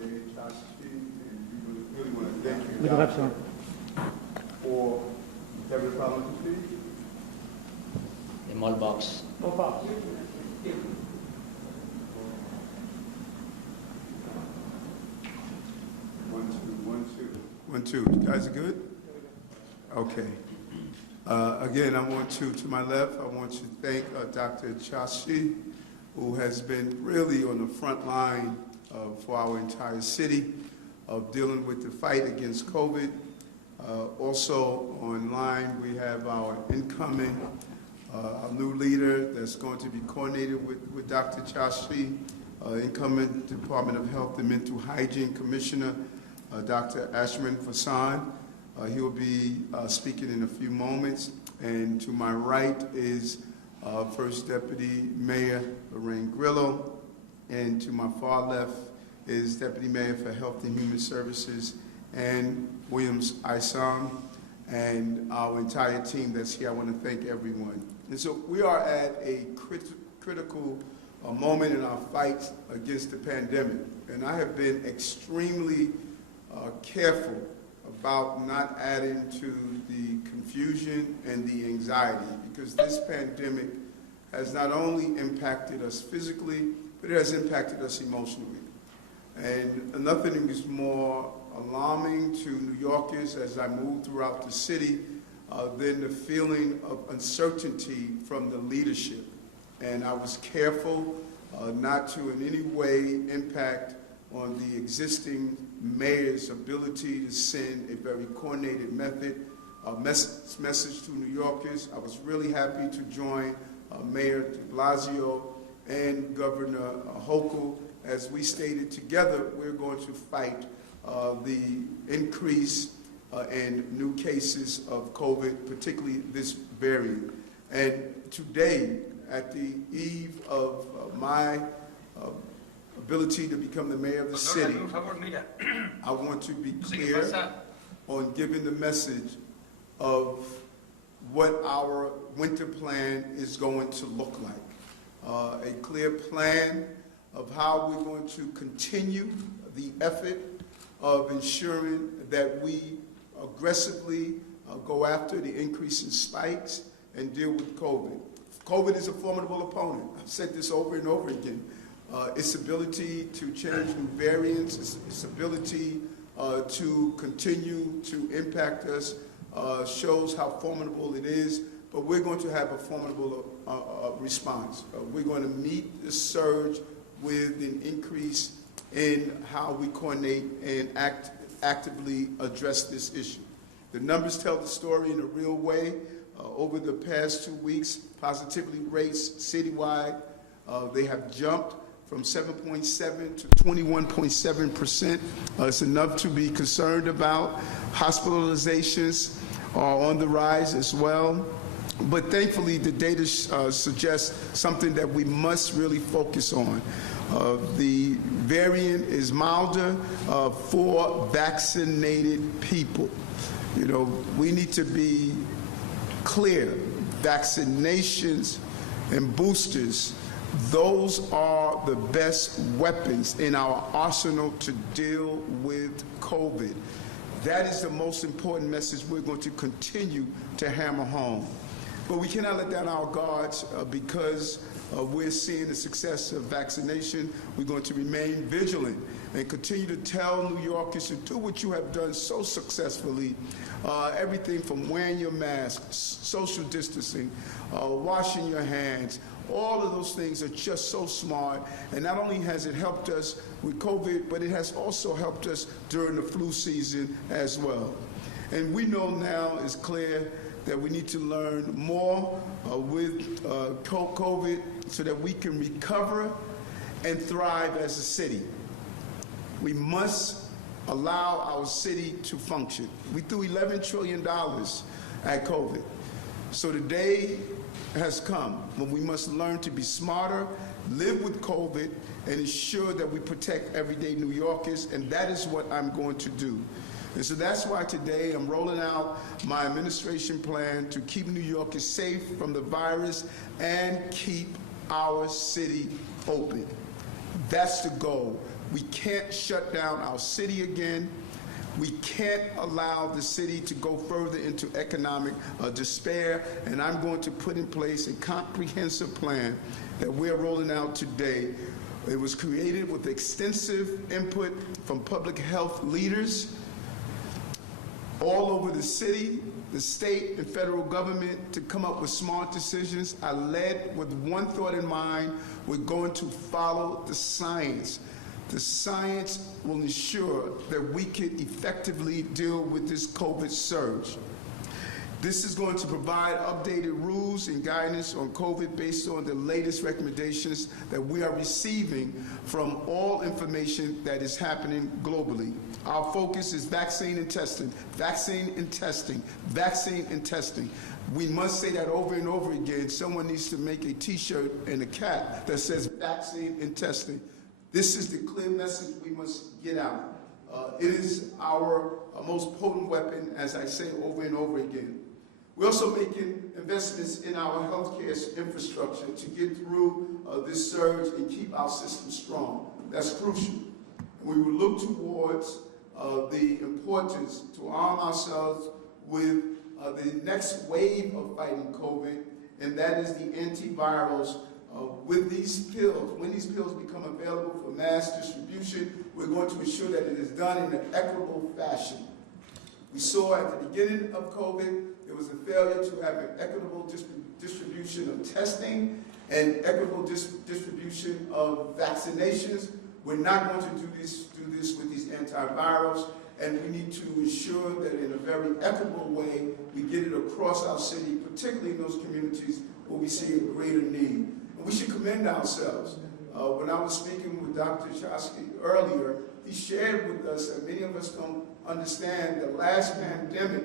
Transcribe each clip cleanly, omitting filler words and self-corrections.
And we really want to thank you, Doctor, for every problem to speak. The mall box. No problem. 1, 2, 1, 2. 1, 2. You guys are good? Okay. Again, I want to my left, I want to thank Dr. Chashi, who has been really on the front line for our entire city of dealing with the fight against COVID. Also online, we have our incoming, our new leader that's going to be coordinated with Dr. Chashi, incoming Department of Health and Mental Hygiene Commissioner, Dr. Ashman Fasan. He will be speaking in a few moments. And to my right is First Deputy Mayor Lorraine Grillo. And to my far left is Deputy Mayor for Health and Human Services, Ann Williams Isam, and our entire team that's here. I want to thank everyone. And so we are at a critical moment in our fight against the pandemic. And I have been extremely careful about not adding to the confusion and the anxiety, because this pandemic has not only impacted us physically, but it has impacted us emotionally. And nothing is more alarming to New Yorkers as I move throughout the city than the feeling of uncertainty from the leadership. And I was careful not to in any way impact on the existing mayor's ability to send a very coordinated message to New Yorkers. I was really happy to join Mayor de Blasio and Governor Hochul. As we stated together, we're going to fight the increase in new cases of COVID, particularly this variant. And today, at the eve of my ability to become the mayor of the city, I want to be clear on giving the message of what our winter plan is going to look like. A clear plan of how we're going to continue the effort of ensuring that we aggressively go after the increase in spikes and deal with COVID. COVID is a formidable opponent. I've said this over and over again. Its ability to change new variants, its ability to continue to impact us shows how formidable it is, but we're going to have a formidable response. We're going to meet the surge with an increase in how we coordinate and actively address this issue. The numbers tell the story in a real way. Over the past 2 weeks, positivity rates citywide, they have jumped from 7.7 to 21.7%. It's enough to be concerned about. Hospitalizations are on the rise as well. But thankfully, the data suggests something that we must really focus on. The variant is milder for vaccinated people. You know, we need to be clear. Vaccinations and boosters, those are the best weapons in our arsenal to deal with COVID. That is the most important message we're going to continue to hammer home. But we cannot let down our guards because we're seeing the success of vaccination. We're going to remain vigilant and continue to tell New Yorkers to do what you have done so successfully. Everything from wearing your mask, social distancing, washing your hands, all of those things are just so smart. And not only has it helped us with COVID, but it has also helped us during the flu season as well. And we know now it's clear that we need to learn more with COVID so that we can recover and thrive as a city. We must allow our city to function. We threw $11 trillion at COVID. So the day has come when we must learn to be smarter, live with COVID, and ensure that we protect everyday New Yorkers, and that is what I'm going to do. And so that's why today I'm rolling out my administration plan to keep New Yorkers safe from the virus and keep our city open. That's the goal. We can't shut down our city again. We can't allow the city to go further into economic despair, and I'm going to put in place a comprehensive plan that we're rolling out today. It was created with extensive input from public health leaders all over the city, the state, and federal government to come up with smart decisions. I led with one thought in mind: we're going to follow the science. The science will ensure that we can effectively deal with this COVID surge. This is going to provide updated rules and guidance on COVID based on the latest recommendations that we are receiving from all information that is happening globally. Our focus is vaccine and testing, vaccine and testing, vaccine and testing. We must say that over and over again. Someone needs to make a T-shirt and a cap that says vaccine and testing. This is the clear message we must get out. It is our most potent weapon, as I say over and over again. We're also making investments in our healthcare infrastructure to get through this surge and keep our system strong. That's crucial. We will look towards the importance to arm ourselves with the next wave of fighting COVID, and that is the antivirals. With these pills, when these pills become available for mass distribution, we're going to ensure that it is done in an equitable fashion. We saw at the beginning of COVID, there was a failure to have an equitable distribution of testing and equitable distribution of vaccinations. We're not going to do this with these antivirals, and we need to ensure that in a very equitable way, we get it across our city, particularly in those communities where we see a greater need. And we should commend ourselves. When I was speaking with Dr. Chosky earlier, he shared with us that many of us don't understand the last pandemic,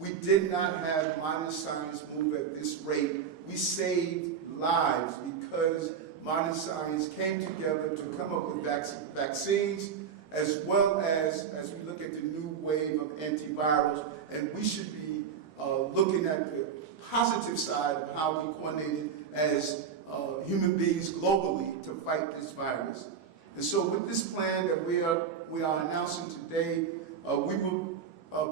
we did not have modern science move at this rate. We saved lives because modern science came together to come up with vaccines, as well as we look at the new wave of antivirals. And we should be looking at the positive side of how we coordinated as human beings globally to fight this virus. And so with this plan that we are announcing today, we will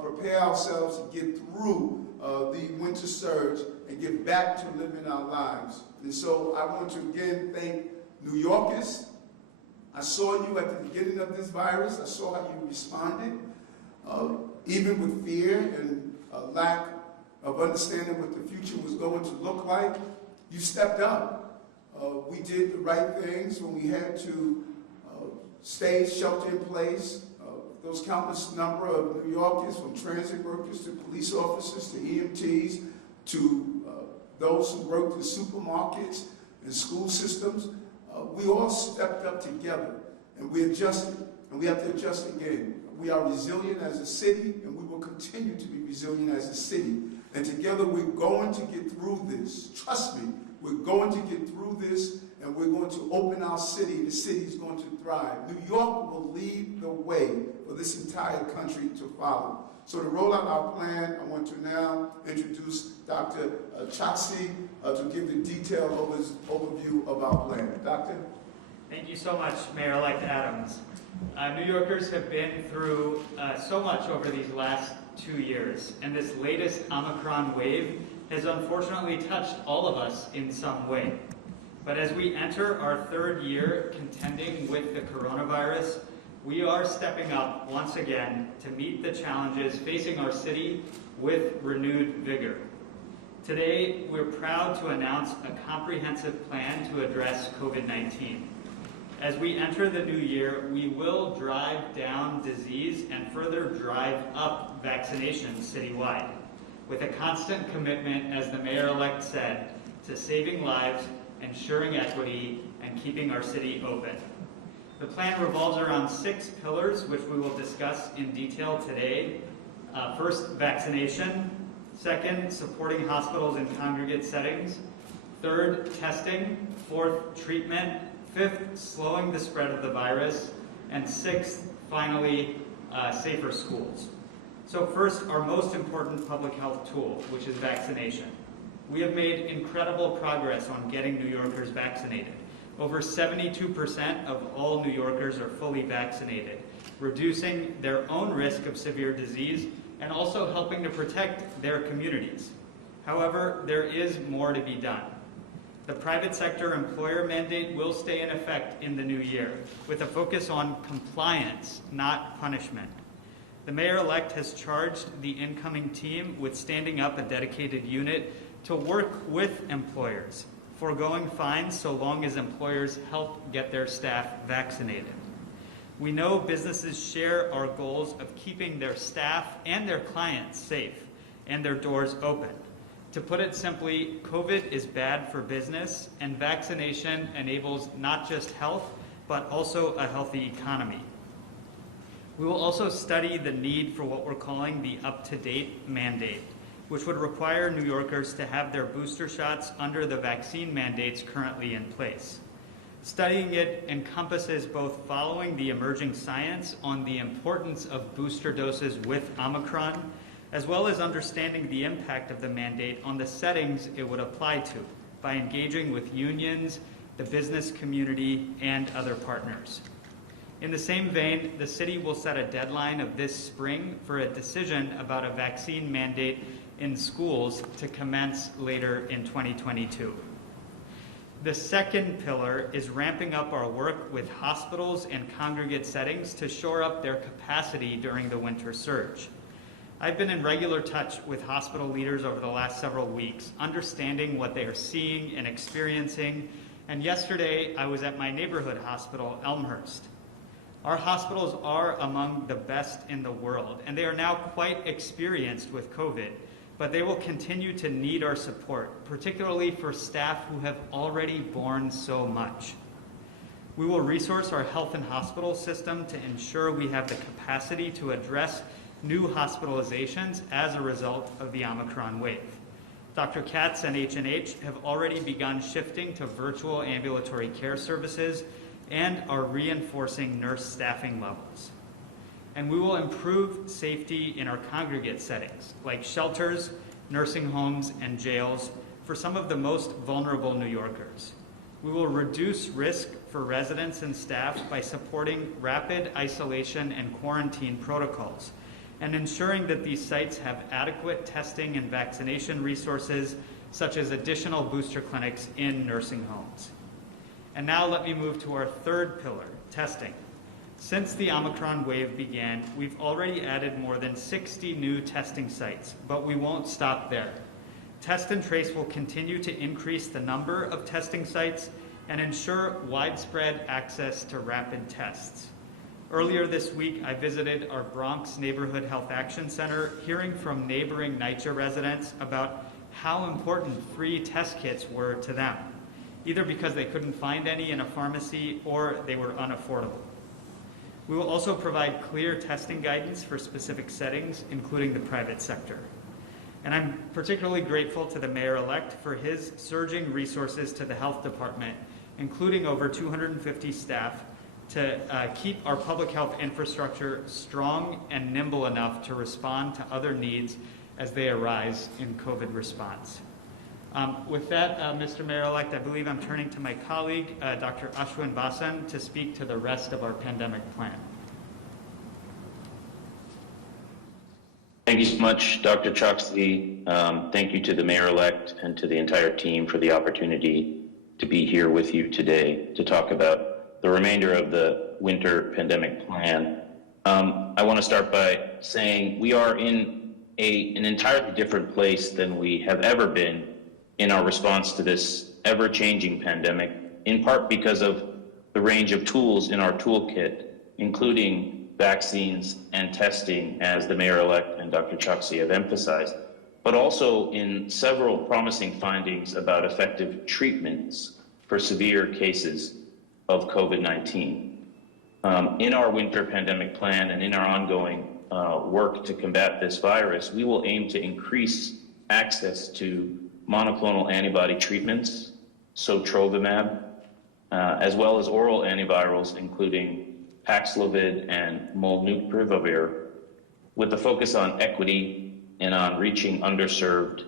prepare ourselves to get through the winter surge and get back to living our lives. And so I want to again thank New Yorkers. I saw you at the beginning of this virus. I saw how you responded, even with fear and lack of understanding what the future was going to look like. You stepped up. We did the right things when we had to stay shelter in place. Those countless number of New Yorkers, from transit workers to police officers to EMTs to those who worked in supermarkets and school systems, we all stepped up together and we adjusted, and we have to adjust again. We are resilient as a city, and we will continue to be resilient as a city. And together we're going to get through this. Trust me, we're going to get through this, and we're going to open our city. The city is going to thrive. New York will lead the way for this entire country to follow. So to roll out our plan, I want to now introduce Dr. Chokshi to give the detailed overview of our plan. Doctor? Thank you so much, Mayor-elect Adams. New Yorkers have been through so much over these last 2 years, and this latest Omicron wave has unfortunately touched all of us in some way. But as we enter our third year contending with the coronavirus, we are stepping up once again to meet the challenges facing our city with renewed vigor. Today, we're proud to announce a comprehensive plan to address COVID-19. As we enter the new year, we will drive down disease and further drive up vaccinations citywide, with a constant commitment, as the mayor-elect said, to saving lives, ensuring equity, and keeping our city open. The plan revolves around 6 pillars, which we will discuss in detail today. First, vaccination. Second, supporting hospitals in congregate settings. Third, testing. Fourth, treatment. Fifth, slowing the spread of the virus. And sixth, finally, safer schools. So first, our most important public health tool, which is vaccination. We have made incredible progress on getting New Yorkers vaccinated. over 72% of all New Yorkers are fully vaccinated, reducing their own risk of severe disease and also helping to protect their communities. However, there is more to be done. The private sector employer mandate will stay in effect in the new year, with a focus on compliance, not punishment. The mayor-elect has charged the incoming team with standing up a dedicated unit to work with employers, foregoing fines so long as employers help get their staff vaccinated. We know businesses share our goals of keeping their staff and their clients safe and their doors open. To put it simply, COVID is bad for business, and vaccination enables not just health, but also a healthy economy. We will also study the need for what we're calling the up-to-date mandate, which would require New Yorkers to have their booster shots under the vaccine mandates currently in place. Studying it encompasses both following the emerging science on the importance of booster doses with Omicron, as well as understanding the impact of the mandate on the settings it would apply to by engaging with unions, the business community, and other partners. In the same vein, the city will set a deadline of this spring for a decision about a vaccine mandate in schools to commence later in 2022. The second pillar is ramping up our work with hospitals and congregate settings to shore up their capacity during the winter surge. I've been in regular touch with hospital leaders over the last several weeks, understanding what they are seeing and experiencing, and yesterday I was at my neighborhood hospital, Elmhurst. Our hospitals are among the best in the world, and they are now quite experienced with COVID, but they will continue to need our support, particularly for staff who have already borne so much. We will resource our health and hospital system to ensure we have the capacity to address new hospitalizations as a result of the Omicron wave. Dr. Katz and H&H have already begun shifting to virtual ambulatory care services and are reinforcing nurse staffing levels. And we will improve safety in our congregate settings, like shelters, nursing homes, and jails for some of the most vulnerable New Yorkers. We will reduce risk for residents and staff by supporting rapid isolation and quarantine protocols, and ensuring that these sites have adequate testing and vaccination resources, such as additional booster clinics in nursing homes. And now let me move to our third pillar, testing. Since the Omicron wave began, we've already added more than 60 new testing sites, but we won't stop there. Test and Trace will continue to increase the number of testing sites and ensure widespread access to rapid tests. Earlier this week, I visited our Bronx Neighborhood Health Action Center, hearing from neighboring NYC residents about how important free test kits were to them, either because they couldn't find any in a pharmacy or they were unaffordable. We will also provide clear testing guidance for specific settings, including the private sector. And I'm particularly grateful to the mayor-elect for his surging resources to the health department, including over 250 staff, to keep our public health infrastructure strong and nimble enough to respond to other needs as they arise in COVID response. With that, Mr. Mayor-elect, I believe I'm turning to my colleague, Dr. Ashwin Vasan, to speak to the rest of our pandemic plan. Thank you so much, Dr. Choksi. Thank you to the mayor-elect and to the entire team for the opportunity to be here with you today to talk about the remainder of the winter pandemic plan. I want to start by saying we are in an entirely different place than we have ever been in our response to this ever-changing pandemic, in part because of the range of tools in our toolkit, including vaccines and testing, as the mayor-elect and Dr. Choksi have emphasized, but also in several promising findings about effective treatments for severe cases of COVID-19. In our winter pandemic plan and in our ongoing work to combat this virus, we will aim to increase access to monoclonal antibody treatments, sotrovimab, as well as oral antivirals, including Paxlovid and molnupiravir, with a focus on equity and on reaching underserved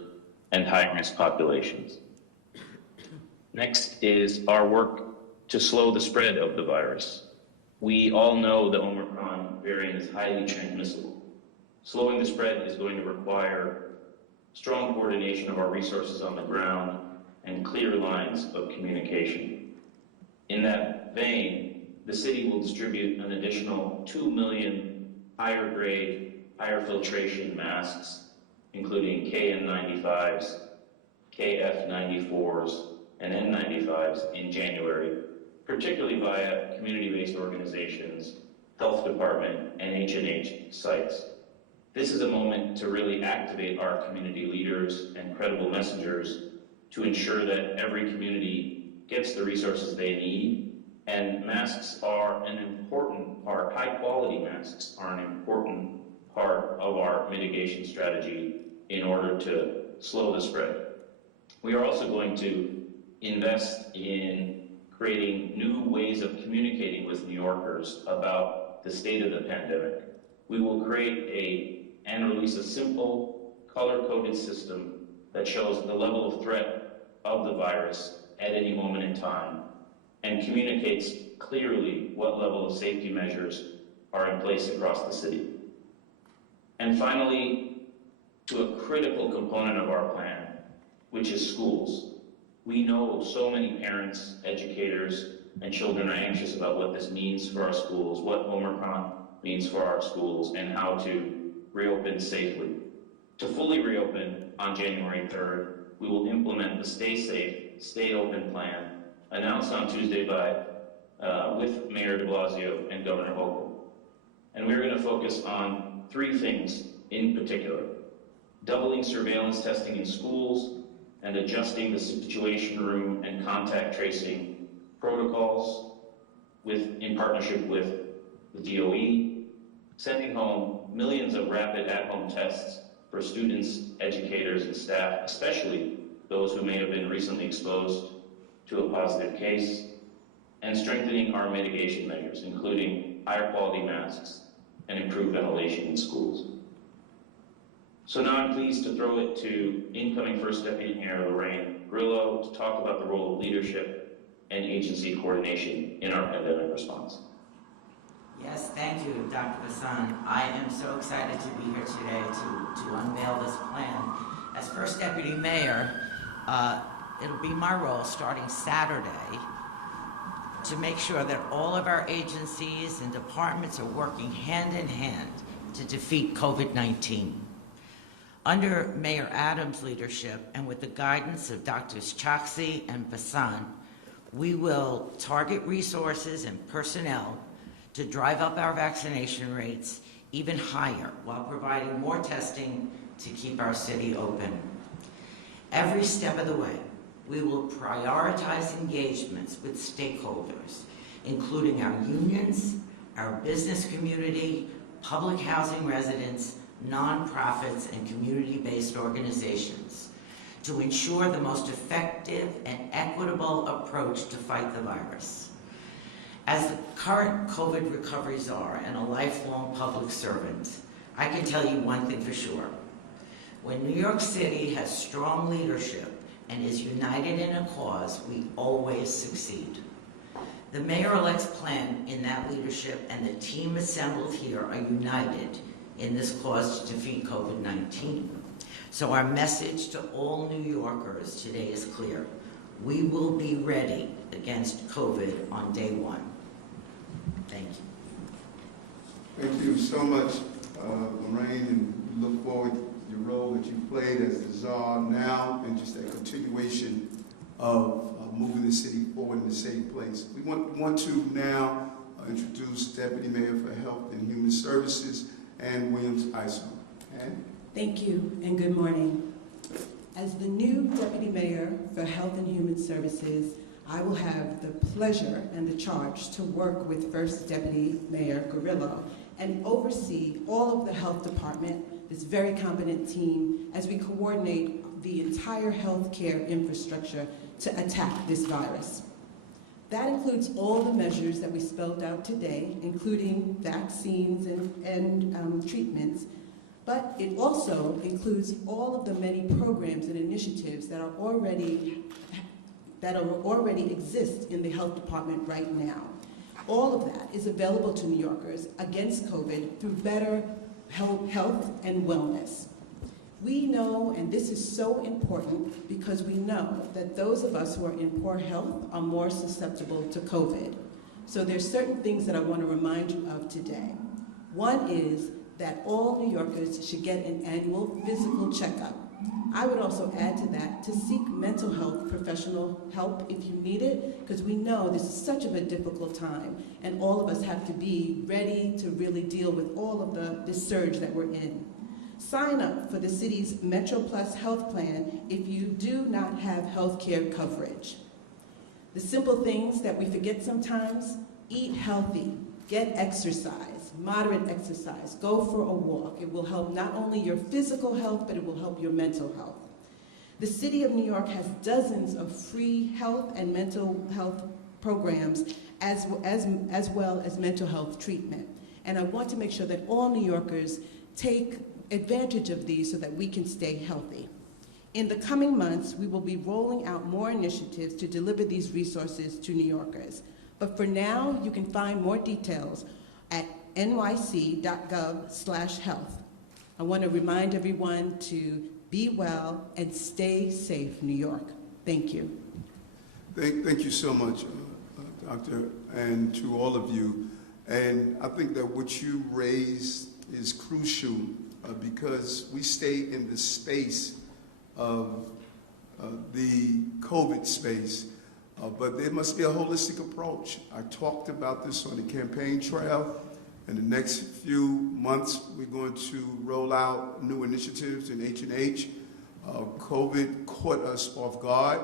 and high-risk populations. Next is our work to slow the spread of the virus. We all know the Omicron variant is highly transmissible. Slowing the spread is going to require strong coordination of our resources on the ground and clear lines of communication. In that vein, the city will distribute an additional 2 million higher grade, higher filtration masks, including KN95s, KF94s, and N95s in January, particularly via community-based organizations, health department, and H&H sites. This is a moment to really activate our community leaders and credible messengers to ensure that every community gets the resources they need. And masks are an important part, high-quality masks are an important part of our mitigation strategy in order to slow the spread. We are also going to invest in creating new ways of communicating with New Yorkers about the state of the pandemic. We will create and release a simple, color-coded system that shows the level of threat of the virus at any moment in time and communicates clearly what level of safety measures are in place across the city. And finally, to a critical component of our plan, which is schools. We know so many parents, educators, and children are anxious about what this means for our schools, what Omicron means for our schools, and how to reopen safely. To fully reopen on January 3rd, we will implement the Stay Safe, Stay Open plan announced on Tuesday with Mayor de Blasio and Governor Hochul. And we're going to focus on 3 things in particular: doubling surveillance testing in schools and adjusting the situation room and contact tracing protocols in partnership with the DOE, sending home millions of rapid at-home tests for students, educators, and staff, especially those who may have been recently exposed to a positive case, and strengthening our mitigation measures, including higher quality masks and improved ventilation in schools. So now I'm pleased to throw it to incoming First Deputy Mayor Lorraine Grillo to talk about the role of leadership and agency coordination in our pandemic response. Yes, thank you, Dr. Bassan. I am so excited to be here today to unveil this plan. As First Deputy Mayor, it'll be my role starting Saturday to make sure that all of our agencies and departments are working hand in hand to defeat COVID-19. Under Mayor Adams' leadership and with the guidance of Drs. Choksi and Bassan, we will target resources and personnel to drive up our vaccination rates even higher while providing more testing to keep our city open. Every step of the way, we will prioritize engagements with stakeholders, including our unions, our business community, public housing residents, nonprofits, and community-based organizations to ensure the most effective and equitable approach to fight the virus. As the current COVID recoveries are and a lifelong public servant, I can tell you one thing for sure. When New York City has strong leadership and is united in a cause, we always succeed. The mayor-elect's plan in that leadership and the team assembled here are united in this cause to defeat COVID-19. So our message to all New Yorkers today is clear. We will be ready against COVID on day 1. Thank you. Thank you so much, Lorraine, and we look forward to your role that you played as the czar now and just that continuation of moving the city forward in a safe place. We want to now introduce Deputy Mayor for Health and Human Services, Ann Williams-Isom. Ann? Thank you, and good morning. As the new Deputy Mayor for Health and Human Services, I will have the pleasure and the charge to work with First Deputy Mayor Grillo and oversee all of the health department, this very competent team, as we coordinate the entire healthcare infrastructure to attack this virus. That includes all the measures that we spelled out today, including vaccines and treatments, but it also includes all of the many programs and initiatives that are already that already exist in the health department right now. All of that is available to New Yorkers against COVID through better health and wellness. We know, and this is so important, because we know that those of us who are in poor health are more susceptible to COVID. So there's certain things that I want to remind you of today. One is that all New Yorkers should get an annual physical checkup. I would also add to that to seek mental health professional help if you need it, because we know this is such of a difficult time, and all of us have to be ready to really deal with all of this surge that we're in. Sign up for the city's Metro Plus health plan if you do not have health care coverage. The simple things that we forget sometimes: eat healthy, get exercise, moderate exercise, go for a walk. It will help not only your physical health, but it will help your mental health. The City of New York has dozens of free health and mental health programs as well as mental health treatment. And I want to make sure that all New Yorkers take advantage of these so that we can stay healthy. In the coming months, we will be rolling out more initiatives to deliver these resources to New Yorkers. But for now, you can find more details at nyc.gov/health. I want to remind everyone to be well and stay safe, New York. Thank you. Thank you so much, Doctor, and to all of you. And I think that what you raised is crucial because we stay in the space of the COVID space, but there must be a holistic approach. I talked about this on the campaign trail. In the next few months, we're going to roll out new initiatives in H&H. COVID caught us off guard.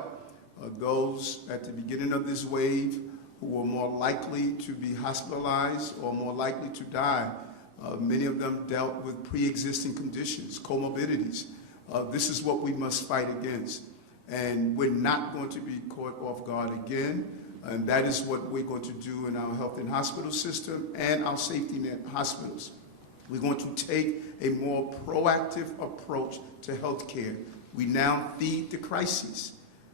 Those at the beginning of this wave who were more likely to be hospitalized or more likely to die, many of them dealt with pre-existing conditions, comorbidities. This is what we must fight against. And we're not going to be caught off guard again. And that is what we're going to do in our health and hospital system and our safety net hospitals. We're going to take a more proactive approach to health care. We now feed the crises,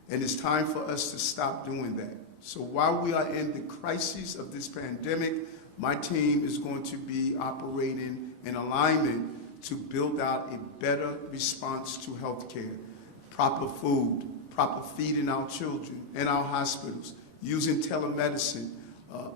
and it's time for us to stop doing that. So while we are in the crisis of this pandemic, my team is going to be operating in alignment to build out a better response to health care, proper food, proper feeding our children in our hospitals, using telemedicine,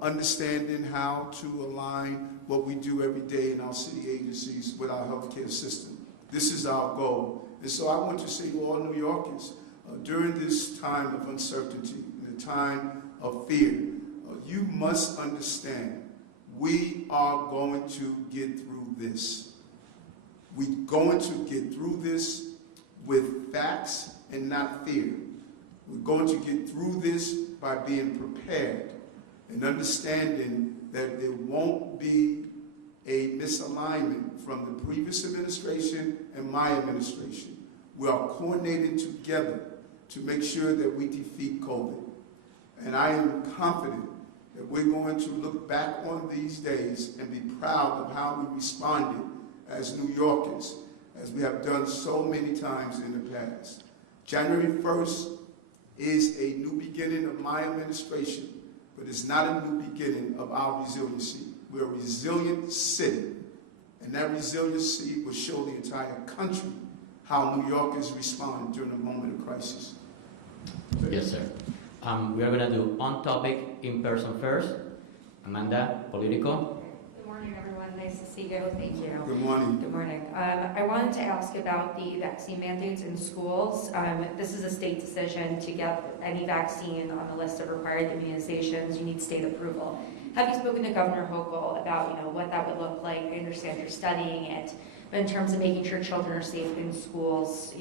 understanding how to align what we do every day in our city agencies with our healthcare system. This is our goal. And so I want to say to all New Yorkers, during this time of uncertainty, in a time of fear, you must understand we are going to get through this. We're going to get through this with facts and not fear. We're going to get through this by being prepared and understanding that there won't be a misalignment from the previous administration and my administration. We are coordinating together to make sure that we defeat COVID. And I am confident that we're going to look back on these days and be proud of how we responded as New Yorkers, as we have done so many times in the past. January 1st is a new beginning of my administration, but it's not a new beginning of our resiliency. We're a resilient city, and that resiliency will show the entire country how New Yorkers respond during a moment of crisis. Yes, sir. We are going to do on-topic, in-person first. Amanda, Politico. Good morning, everyone. Nice to see you. Thank you. Good morning. Good morning. I wanted to ask about the vaccine mandates in schools. This is a state decision to get any vaccine on the list of required immunizations. You need state approval. Have you spoken to Governor Hochul about, what that would look like? I understand you're studying it, but in terms of making sure children are safe in schools,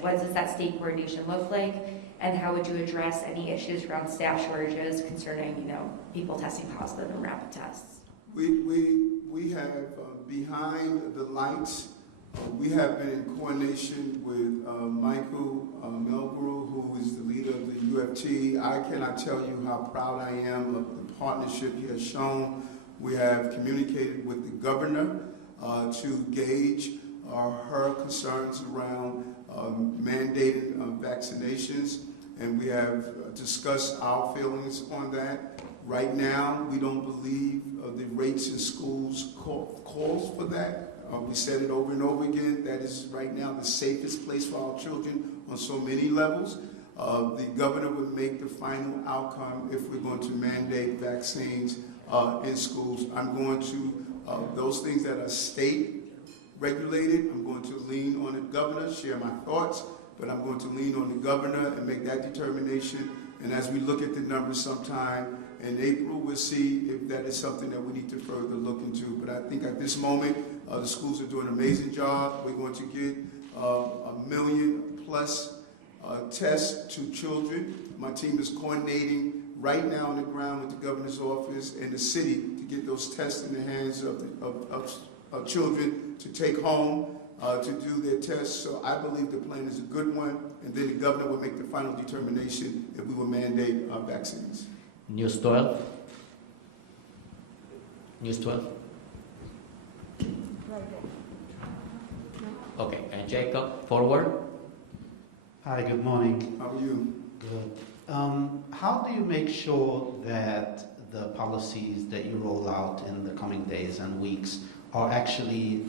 what does that state coordination look like? And how would you address any issues around staff shortages concerning, people testing positive and rapid tests? We have, behind the lights, we have been in coordination with Michael Melgrew, who is the leader of the UFT. I cannot tell you how proud I am of the partnership he has shown. We have communicated with the governor to gauge her concerns around mandated vaccinations. and we have discussed our feelings on that. Right now, we don't believe the rates in schools calls for that. We said it over and over again. That is right now the safest place for our children on so many levels. The governor would make the final outcome if we're going to mandate vaccines in schools. I'm going to, those things that are state regulated, I'm going to lean on the governor, share my thoughts, but I'm going to lean on the governor and make that determination. And as we look at the numbers sometime in April, we'll see if that is something that we need to further look into. But I think at this moment, the schools are doing an amazing job. We're going to get 1 million+ tests to children. My team is coordinating right now on the ground with the governor's office and the city to get those tests in the hands of children to take home to do their tests. So I believe the plan is a good one, and then the governor will make the final determination if we will mandate vaccines. News 12. News 12. Okay, and Jacob, forward. Hi, good morning. How are you? Good. How do you make sure that the policies that you roll out in the coming days and weeks are actually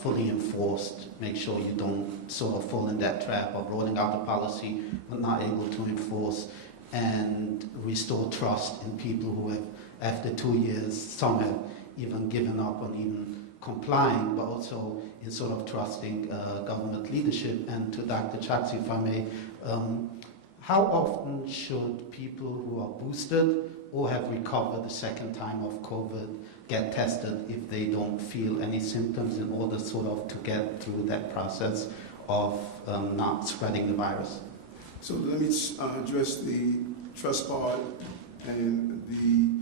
fully enforced? Make sure you don't sort of fall in that trap of rolling out the policy but not able to enforce, and restore trust in people who have, after 2 years, some have even given up on even complying, but also in sort of trusting government leadership. And to Dr. Chakshi, if I may, how often should people who are boosted or have recovered the second time of COVID get tested if they don't feel any symptoms, in order sort of to get through that process of not spreading the virus? So let me address the trust part and the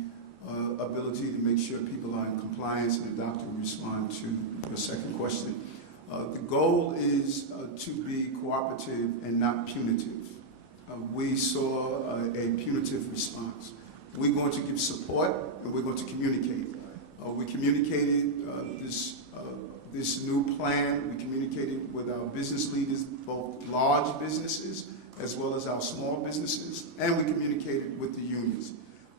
ability to make sure people are in compliance, and the doctor will respond to your second question. The goal is to be cooperative and not punitive. We saw a punitive response. We're going to give support, and we're going to communicate. We communicated this new plan. We communicated with our business leaders, both large businesses as well as our small businesses, and we communicated with the unions.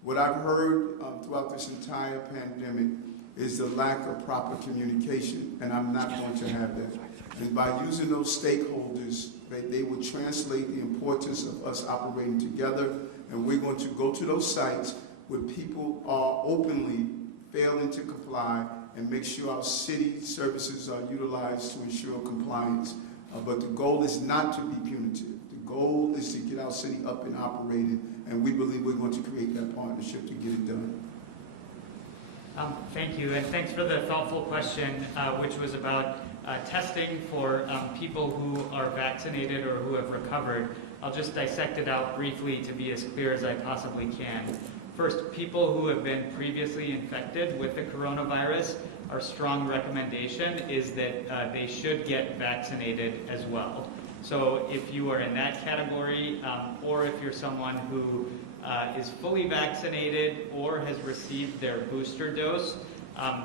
What I've heard throughout this entire pandemic is the lack of proper communication, and I'm not going to have that. And by using those stakeholders, they will translate the importance of us operating together, and we're going to go to those sites where people are openly failing to comply and make sure our city services are utilized to ensure compliance. But the goal is not to be punitive. The goal is to get our city up and operating, and we believe we're going to create that partnership to get it done. Thank you, and thanks for the thoughtful question, which was about testing for people who are vaccinated or who have recovered. I'll just dissect it out briefly to be as clear as I possibly can. First, people who have been previously infected with the coronavirus, our strong recommendation is that they should get vaccinated as well. So if you are in that category, or if you're someone who is fully vaccinated or has received their booster dose,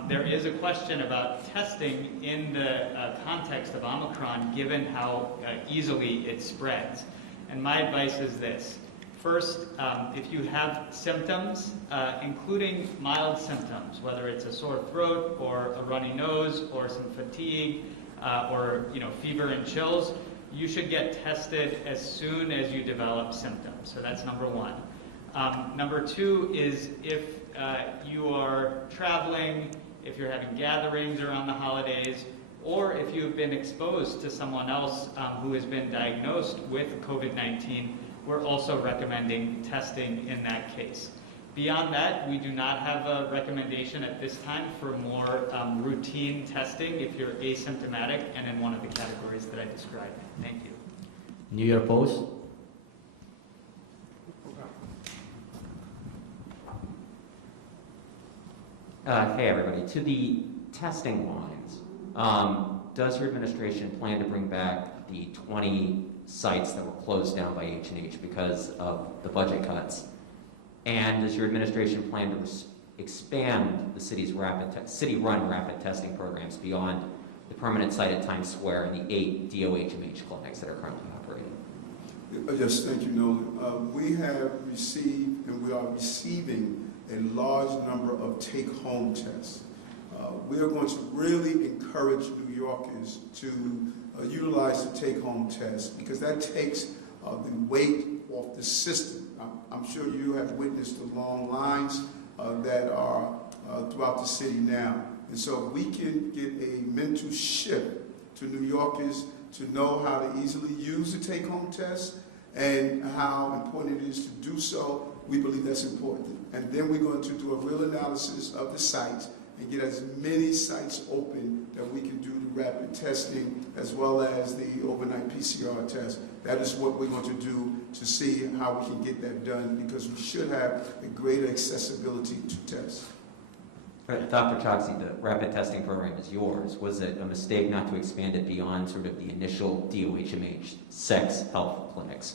there is a question about testing in the context of Omicron, given how easily it spreads. And my advice is this. First, if you have symptoms, including mild symptoms, whether it's a sore throat or a runny nose or some fatigue or fever and chills, you should get tested as soon as you develop symptoms. So that's number one. Number two is if you are traveling, if you're having gatherings around the holidays, or if you've been exposed to someone else who has been diagnosed with COVID-19, we're also recommending testing in that case. Beyond that, we do not have a recommendation at this time for more routine testing if you're asymptomatic and in one of the categories that I described. Thank you. New York Post. Hey everybody, to the testing lines, does your administration plan to bring back the 20 sites that were closed down by H&H because of the budget cuts? And does your administration plan to expand the city's city-run rapid testing programs beyond the permanent site at Times Square and the 8 DOHMH clinics that are currently operating? Yes, thank you, Nolan. We have received and we are receiving a large number of take-home tests. We are going to really encourage New Yorkers to utilize the take-home test because that takes the weight off the system. I'm sure you have witnessed the long lines that are throughout the city now. And so we can get a mental shift to New Yorkers to know how to easily use the take-home test and how important it is to do so. We believe that's important. And then we're going to do a real analysis of the sites and get as many sites open that we can do the rapid testing as well as the overnight PCR test. That is what we're going to do to see how we can get that done because we should have a greater accessibility to tests. Dr. Choksi, the rapid testing program is yours. Was it a mistake not to expand it beyond sort of the initial DOHMH sex health clinics?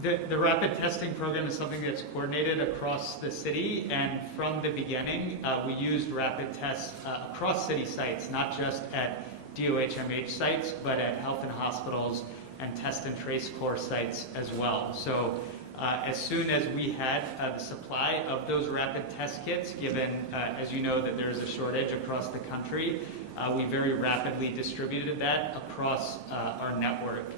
The rapid testing program is something that's coordinated across the city, and from the beginning, we used rapid tests across city sites, not just at DOHMH sites, but at health and hospitals and test and trace core sites as well. So as soon as we had the supply of those rapid test kits, given, as you know, that there's a shortage across the country, we very rapidly distributed that across our network.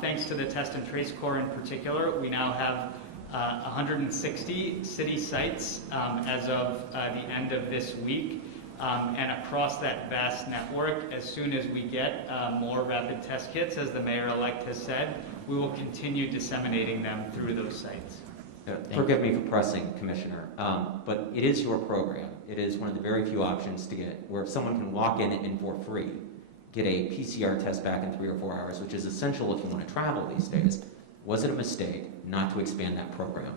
Thanks to the test and trace core in particular, we now have 160 city sites as of the end of this week. And across that vast network, as soon as we get more rapid test kits, as the mayor-elect has said, we will continue disseminating them through those sites. Forgive me for pressing, Commissioner, but it is your program. It is one of the very few options to get where someone can walk in and for free get a PCR test back in 3 or 4 hours, which is essential if you want to travel these days. Was it a mistake not to expand that program?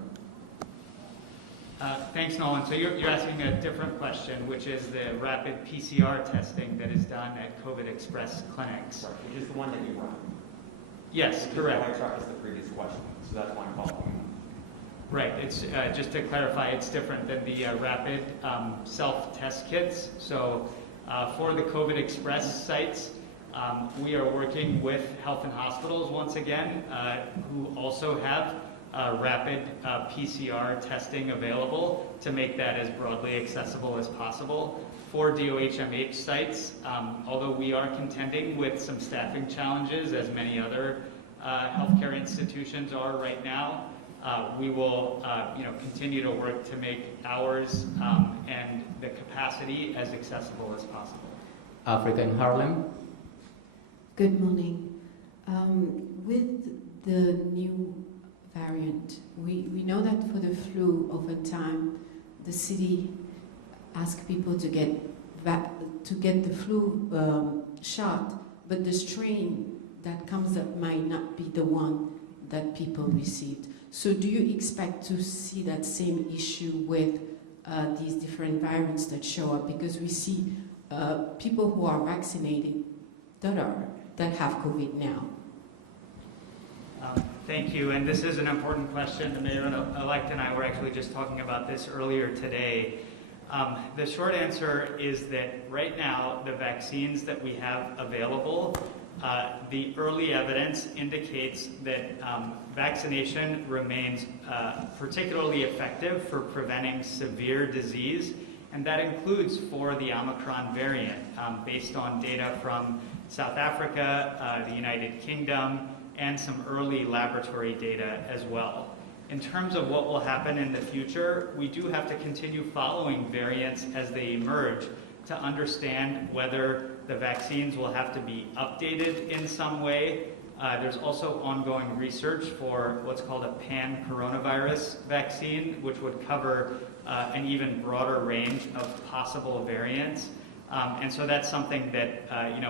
Thanks, Nolan. So you're asking a different question, which is the rapid PCR testing that is done at COVID Express clinics. Right, which is the one that you run. Yes, correct. Which is the previous question, so that's why I'm following you. Right. It's just to clarify, it's different than the rapid self-test kits. So for the COVID Express sites, we are working with health and hospitals once again, who also have rapid PCR testing available to make that as broadly accessible as possible. For DOHMH sites, although we are contending with some staffing challenges, as many other healthcare institutions are right now, we will continue to work to make ours and the capacity as accessible as possible. Africa in Harlem. Good morning. With the new variant, we know that for the flu, over time, the city asks people to get the flu shot, but the strain that comes up might not be the one that people received. So do you expect to see that same issue with these different variants that show up? Because we see people who are vaccinated that have COVID now. Thank you, and this is an important question. The mayor-elect and I were actually just talking about this earlier today. The short answer is that right now, the vaccines that we have available, the early evidence indicates that vaccination remains particularly effective for preventing severe disease, and that includes for the Omicron variant, based on data from South Africa, the United Kingdom, and some early laboratory data as well. In terms of what will happen in the future, we do have to continue following variants as they emerge to understand whether the vaccines will have to be updated in some way. There's also ongoing research for what's called a pan-coronavirus vaccine, which would cover an even broader range of possible variants. And so that's something that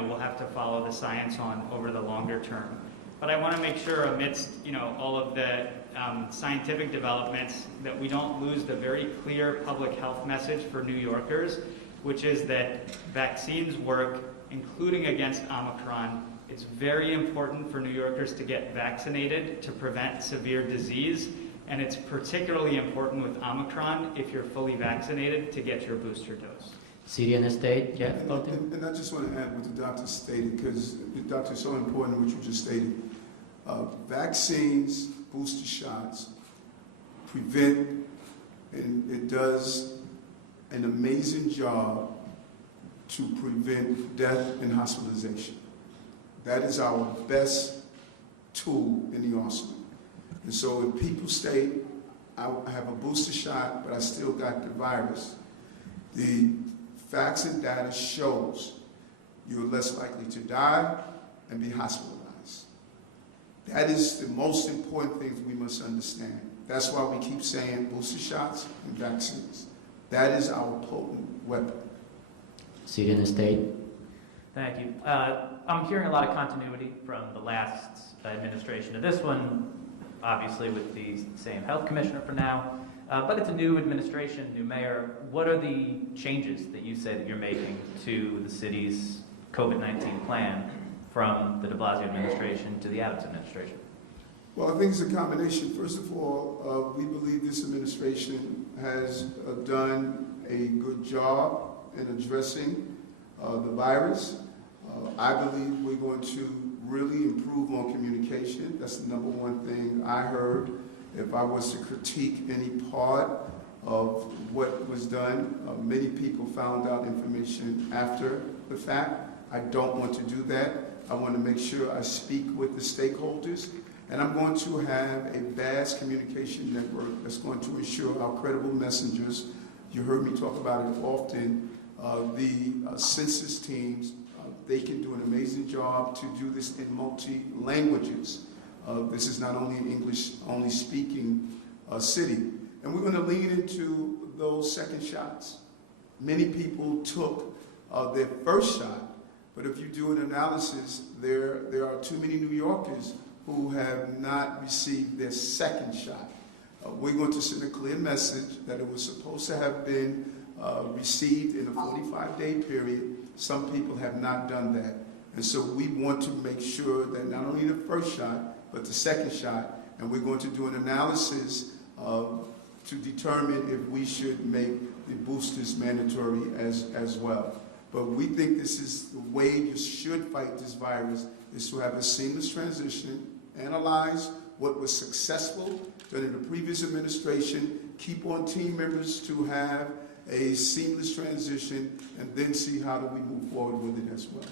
we'll have to follow the science on over the longer term. But I want to make sure, amidst all of the scientific developments, that we don't lose the very clear public health message for New Yorkers, which is that vaccines work, including against Omicron. It's very important for New Yorkers to get vaccinated to prevent severe disease, and it's particularly important with Omicron, if you're fully vaccinated, to get your booster dose. Syrian state, yeah. And I just want to add what the doctor stated, because the doctor is so important what you just stated. Vaccines, booster shots, prevent, and it does an amazing job to prevent death and hospitalization. That is our best tool in the arsenal. And so if people state, I have a booster shot, but I still got the virus, the facts and data shows you're less likely to die and be hospitalized. That is the most important thing we must understand. That's why we keep saying booster shots and vaccines. That is our potent weapon. City and State. Thank you. I'm hearing a lot of continuity from the last administration to this one, obviously with the same health commissioner for now, but it's a new administration, new mayor. What are the changes that you say that you're making to the city's COVID-19 plan from the de Blasio administration to the Adams administration? Well, I think it's a combination. First of all, we believe this administration has done a good job in addressing the virus. I believe we're going to really improve on communication. That's the number one thing I heard. If I was to critique any part of what was done, many people found out information after the fact. I don't want to do that. I want to make sure I speak with the stakeholders, and I'm going to have a vast communication network that's going to ensure our credible messengers, you heard me talk about it often, the census teams, they can do an amazing job to do this in multi-languages. This is not only an English-only speaking city. And we're going to lean into those second shots. Many people took their first shot, but if you do an analysis, there are too many New Yorkers who have not received their second shot. We're going to send a clear message that it was supposed to have been received in a 45-day period. Some people have not done that. And so we want to make sure that not only the first shot, but the second shot, and we're going to do an analysis to determine if we should make the boosters mandatory as well. But we think this is the way you should fight this virus, is to have a seamless transition, analyze what was successful done in the previous administration, keep on team members to have a seamless transition, and then see how do we move forward with it as well.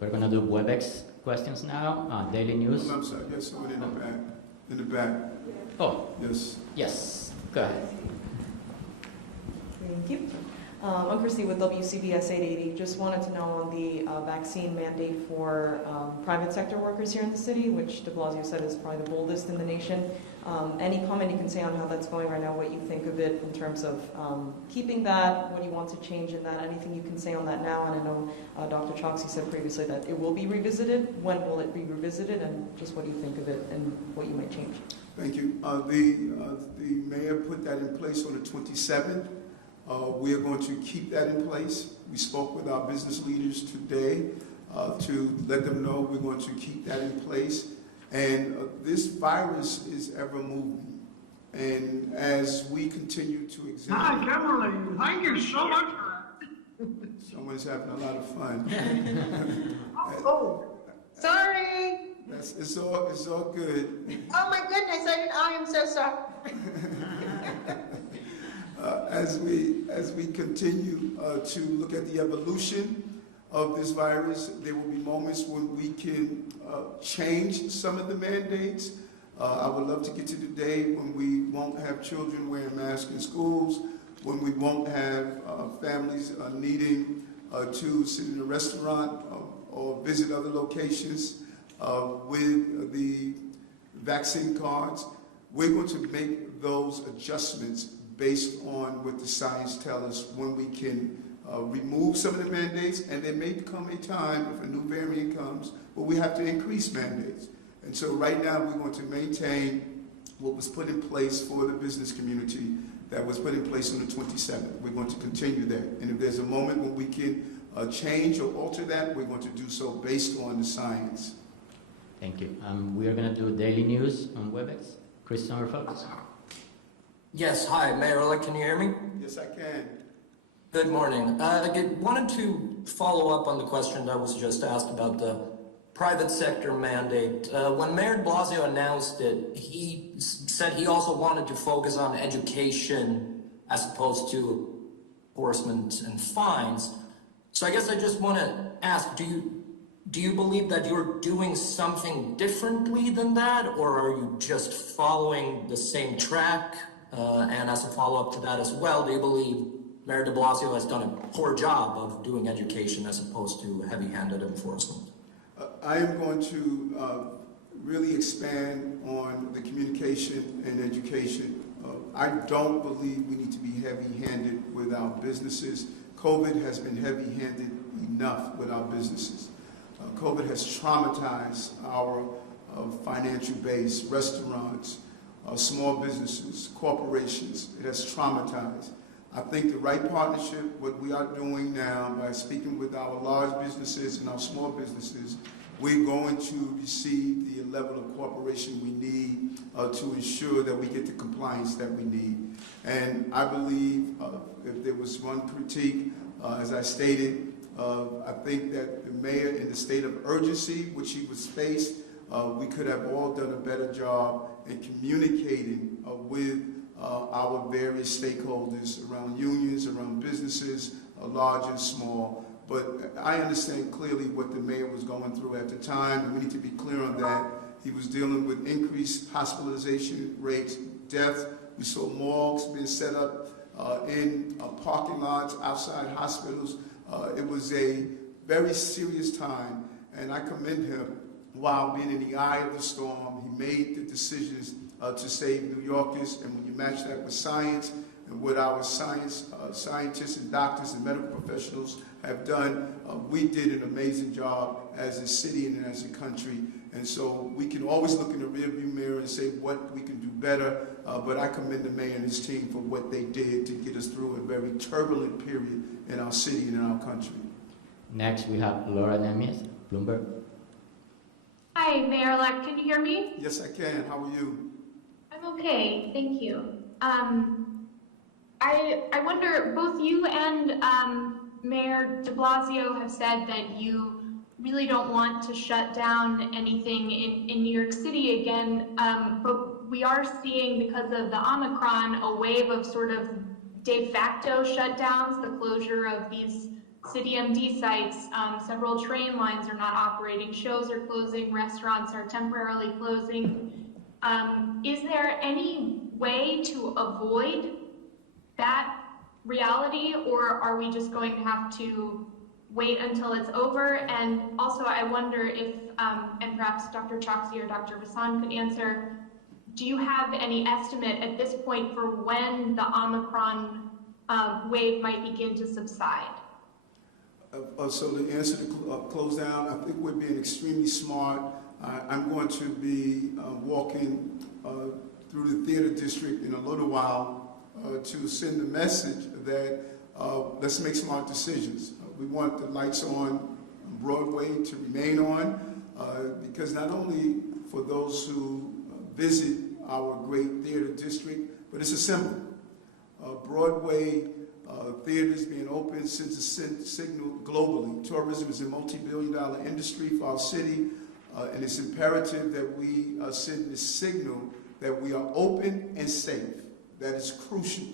We're going to do WebEx questions now, daily news. I'm sorry, yes, someone in the back. In the back. Oh. Yes. Yes, go ahead. Thank you. I'm Christy with WCBS 880. Just wanted to know on the vaccine mandate for private sector workers here in the city, which de Blasio said is probably the boldest in the nation. Any comment you can say on how that's going right now, what you think of it in terms of keeping that, what you want to change in that, anything you can say on that now? And I know Dr. Choksi said previously that it will be revisited. When will it be revisited, and just what do you think of it and what you might change? Thank you. The mayor put that in place on the 27th. We are going to keep that in place. We spoke with our business leaders today to let them know we're going to keep that in place. And this virus is ever moving. And as we continue to examine... Hi, Kimberly. Thank you so much for that. Someone's having a lot of fun. Oh, sorry. It's all good. Oh my goodness, I am so sorry. As we continue to look at the evolution of this virus, there will be moments when we can change some of the mandates. I would love to get to the day when we won't have children wearing masks in schools, when we won't have families needing to sit in a restaurant or visit other locations with the vaccine cards. We're going to make those adjustments based on what the science tells us when we can remove some of the mandates, and there may come a time if a new variant comes where we have to increase mandates. And so right now we're going to maintain what was put in place for the business community that was put in place on the 27th. We're going to continue that. And if there's a moment when we can change or alter that, we're going to do so based on the science. Thank you. We are going to do daily news on WebEx. Christopher Fox. Yes, hi, Mayor-elect, can you hear me? Yes, I can. Good morning. I wanted to follow up on the question that was just asked about the private sector mandate. When Mayor de Blasio announced it, he said he also wanted to focus on education as opposed to enforcement and fines. So I guess I just want to ask, do you believe that you're doing something differently than that, or are you just following the same track? And as a follow-up to that as well, do you believe Mayor de Blasio has done a poor job of doing education as opposed to heavy-handed enforcement? I am going to really expand on the communication and education. I don't believe we need to be heavy-handed with our businesses. COVID has been heavy-handed enough with our businesses. COVID has traumatized our financial base, restaurants, small businesses, corporations. It has traumatized. I think the right partnership, what we are doing now by speaking with our large businesses and our small businesses, we're going to receive the level of cooperation we need to ensure that we get the compliance that we need. And I believe if there was one critique, as I stated, I think that the mayor, in the state of urgency which he was faced, we could have all done a better job in communicating with our various stakeholders around unions, around businesses, large and small. But I understand clearly what the mayor was going through at the time, and we need to be clear on that. He was dealing with increased hospitalization rates, death. We saw morgues being set up in parking lots outside hospitals. It was a very serious time, and I commend him. While being in the eye of the storm, he made the decisions to save New Yorkers, and when you match that with science and what our scientists and doctors and medical professionals have done, we did an amazing job as a city and as a country. And so we can always look in the rearview mirror and say what we can do better, but I commend the mayor and his team for what they did to get us through a very turbulent period in our city and in our country. Next, we have Laura Nemes, Bloomberg. Hi, Mayor-elect. Can you hear me? Yes, I can. How are you? I'm okay. Thank you. I wonder, both you and Mayor de Blasio have said that you really don't want to shut down anything in New York City again, but we are seeing, because of the Omicron, a wave of sort of de facto shutdowns, the closure of these City MD sites. Several train lines are not operating, shows are closing, restaurants are temporarily closing. Is there any way to avoid that reality, or are we just going to have to wait until it's over? And also, I wonder if, and perhaps Dr. Choksi or Dr. Vassan could answer, do you have any estimate at this point for when the Omicron wave might begin to subside? So the answer to close down, I think we're being extremely smart. I'm going to be walking through the theater district in a little while to send the message that let's make smart decisions. We want the lights on Broadway to remain on because not only for those who visit our great theater district, but it's a symbol. Broadway theaters being open sends a signal globally. Tourism is a multi-billion-dollar industry for our city, and it's imperative that we send the signal that we are open and safe. That is crucial.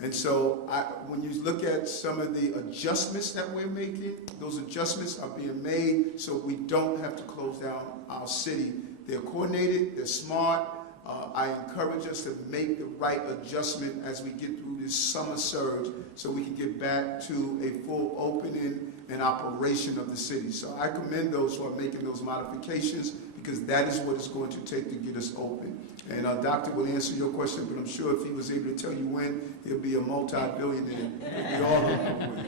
And so when you look at some of the adjustments that we're making, those adjustments are being made so we don't have to close down our city. They're coordinated, they're smart. I encourage us to make the right adjustment as we get through this summer surge so we can get back to a full opening and operation of the city. So I commend those who are making those modifications because that is what it's going to take to get us open. And our doctor will answer your question, but I'm sure if he was able to tell you when, he'll be a multi-billionaire. We'll be all over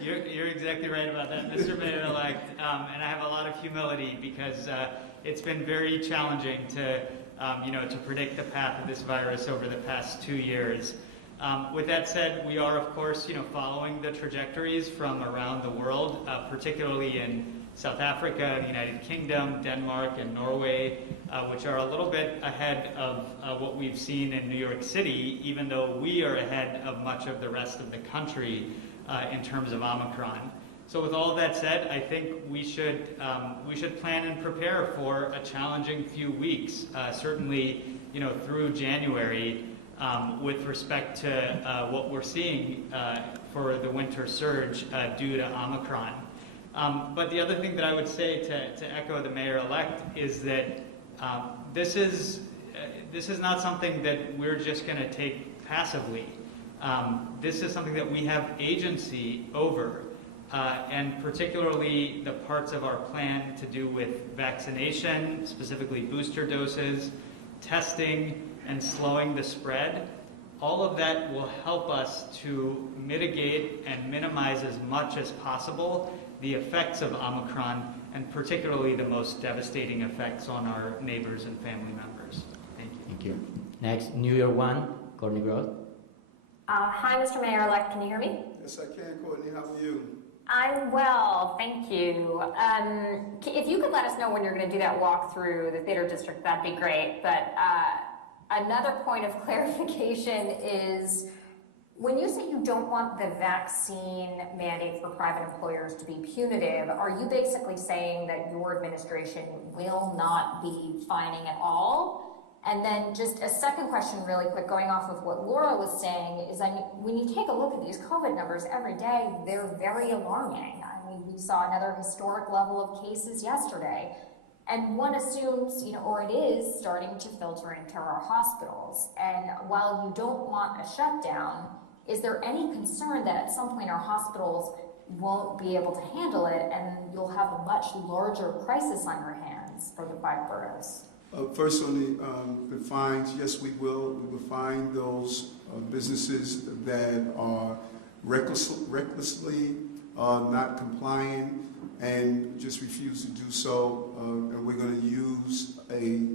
You're exactly right about that, Mr. Mayor-elect, and I have a lot of humility because it's been very challenging to predict the path of this virus over the past 2 years. With that said, we are, of course, following the trajectories from around the world, particularly in South Africa, the United Kingdom, Denmark, and Norway, which are a little bit ahead of what we've seen in New York City, even though we are ahead of much of the rest of the country in terms of Omicron. So with all of that said, I think we should plan and prepare for a challenging few weeks, certainly through January, with respect to what we're seeing for the winter surge due to Omicron. But the other thing that I would say to echo the mayor-elect is that this is not something that we're just going to take passively. This is something that we have agency over, and particularly the parts of our plan to do with vaccination, specifically booster doses, testing, and slowing the spread. All of that will help us to mitigate and minimize as much as possible the effects of Omicron, and particularly the most devastating effects on our neighbors and family members. Thank you. Thank you. Next, New York 1, Courtney Groth. Hi, Mr. Mayor-elect. Can you hear me? Yes, I can, Courtney. How are you? I'm well, thank you. If you could let us know when you're going to do that walk through the theater district, that'd be great. But another point of clarification is, when you say you don't want the vaccine mandate for private employers to be punitive, are you basically saying that your administration will not be fining at all? And then just a second question really quick, going off of what Laura was saying, is when you take a look at these COVID numbers every day, they're very alarming. I mean, we saw another historic level of cases yesterday. And one assumes, or it is starting to filter into our hospitals. And while you don't want a shutdown, is there any concern that at some point our hospitals won't be able to handle it and you'll have a much larger crisis on your hands for the 5 boroughs? First, on the fines, yes, we will. We will fine those businesses that are recklessly not complying and just refuse to do so. And we're going to use a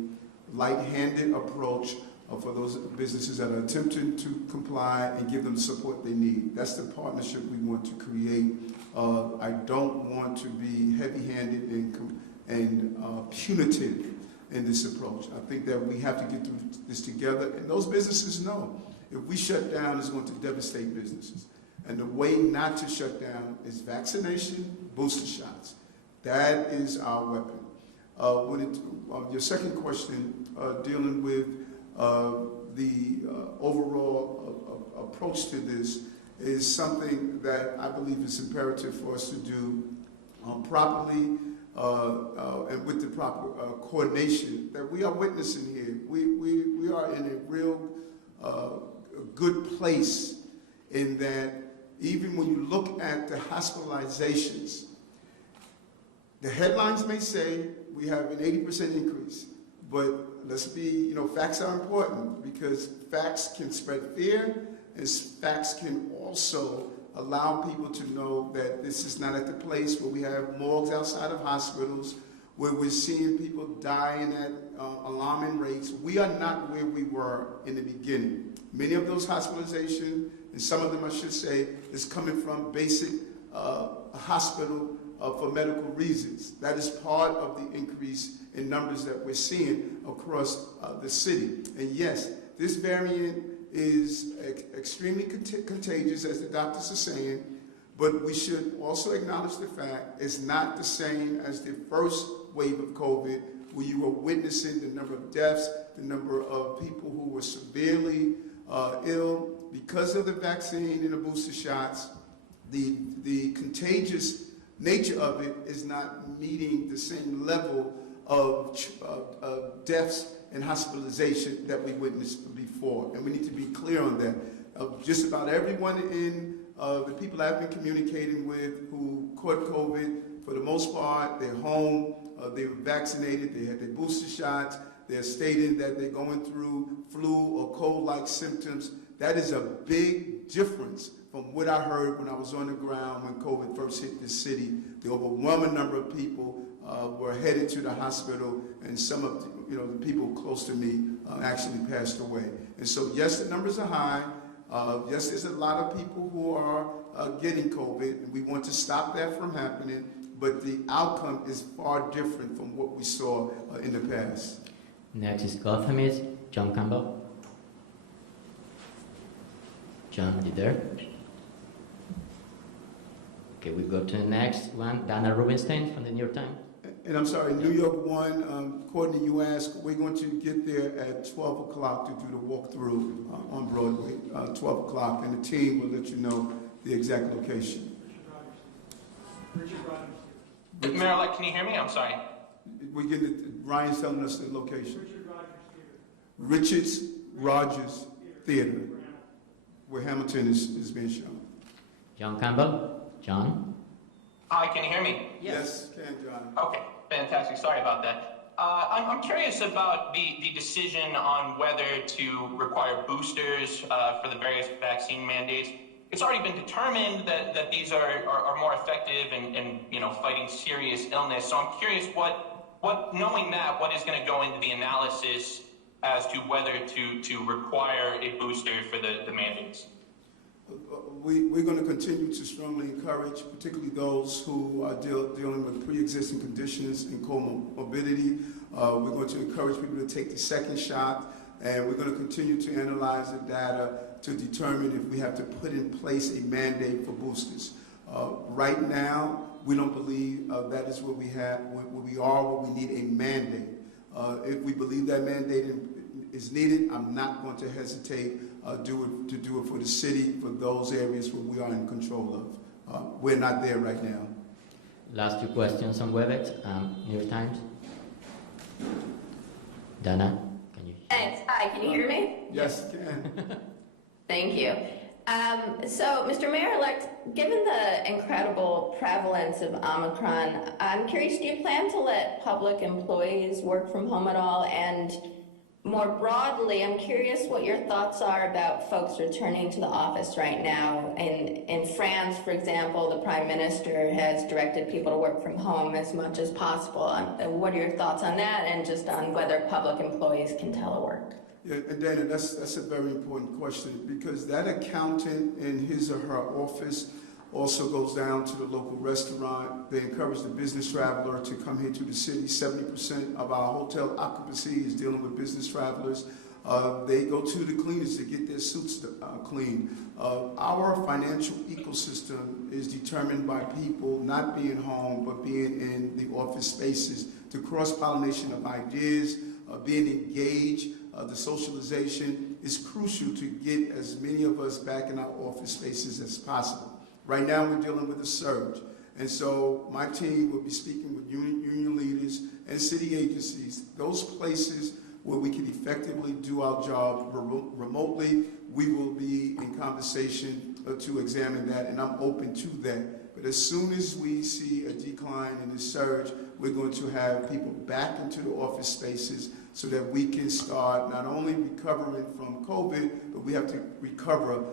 light-handed approach for those businesses that are attempting to comply and give them the support they need. That's the partnership we want to create. I don't want to be heavy-handed and punitive in this approach. I think that we have to get through this together, and those businesses know if we shut down, it's going to devastate businesses. And the way not to shut down is vaccination, booster shots. That is our weapon. Your second question, dealing with the overall approach to this, is something that I believe is imperative for us to do properly and with the proper coordination that we are witnessing here. We are in a real good place in that even when you look at the hospitalizations, the headlines may say we have an 80% increase, but let's be, facts are important because facts can spread fear and facts can also allow people to know that this is not at the place where we have morgues outside of hospitals, where we're seeing people dying at alarming rates. We are not where we were in the beginning. Many of those hospitalizations, and some of them I should say, is coming from basic hospital for medical reasons. That is part of the increase in numbers that we're seeing across the city. And yes, this variant is extremely contagious, as the doctors are saying, but we should also acknowledge the fact it's not the same as the first wave of COVID, where you were witnessing the number of deaths, the number of people who were severely ill because of the vaccine and the booster shots. The contagious nature of it is not meeting the same level of deaths and hospitalization that we witnessed before. And we need to be clear on that. Just about everyone in the people I've been communicating with who caught COVID, for the most part, they're home, they were vaccinated, they had their booster shots, they're stating that they're going through flu or cold-like symptoms. That is a big difference from what I heard when I was on the ground when COVID first hit this city. The overwhelming number of people were headed to the hospital, and some of the people close to me actually passed away. And so, yes, the numbers are high. Yes, there's a lot of people who are getting COVID, and we want to stop that from happening, but the outcome is far different from what we saw in the past. Next is Gothamist, John Campbell. John, you there? Okay, we go to the next one. Dana Rubinstein from the New York Times. And I'm sorry, New York 1, Courtney, you asked, we're going to get there at 12 o'clock to do the walkthrough on Broadway, 12 o'clock, and the team will let you know the exact location. Mayor, can you hear me? I'm sorry. We're getting it, Ryan's telling us the location. Richards Rogers Theater, where Hamilton is being shown. John Campbell. John? Hi, can you hear me? Yes, can, John. Okay, fantastic. Sorry about that. I'm curious about the decision on whether to require boosters for the various vaccine mandates. It's already been determined that these are more effective in fighting serious illness. So I'm curious knowing that, what is going to go into the analysis as to whether to require a booster for the mandates? We're going to continue to strongly encourage, particularly those who are dealing with pre-existing conditions and comorbidity. We're going to encourage people to take the second shot, and we're going to continue to analyze the data to determine if we have to put in place a mandate for boosters. Right now, we don't believe that is what we have, where we are, where we need a mandate. If we believe that mandate is needed, I'm not going to hesitate to do it for the city, for those areas where we are in control of. We're not there right now. Last two questions on WebEx. New York Times. Dana, can you? Thanks. Hi, can you hear me? Yes, I can. Thank you. So, Mr. Mayor-elect, given the incredible prevalence of Omicron, I'm curious, do you plan to let public employees work from home at all? And more broadly, I'm curious what your thoughts are about folks returning to the office right now. In France, for example, the Prime Minister has directed people to work from home as much as possible. What are your thoughts on that, and just on whether public employees can telework? Yeah, and Dana, that's a very important question, because that accountant in his or her office also goes down to the local restaurant. They encourage the business traveler to come here to the city. 70% of our hotel occupancy is dealing with business travelers. They go to the cleaners to get their suits cleaned. Our financial ecosystem is determined by people not being home, but being in the office spaces. The cross-pollination of ideas, being engaged, the socialization is crucial to get as many of us back in our office spaces as possible. Right now, we're dealing with a surge. And so my team will be speaking with union leaders and city agencies, those places where we can effectively do our job remotely. We will be in conversation to examine that, and I'm open to that. But as soon as we see a decline in the surge, we're going to have people back into the office spaces so that we can start not only recovering from COVID, but we have to recover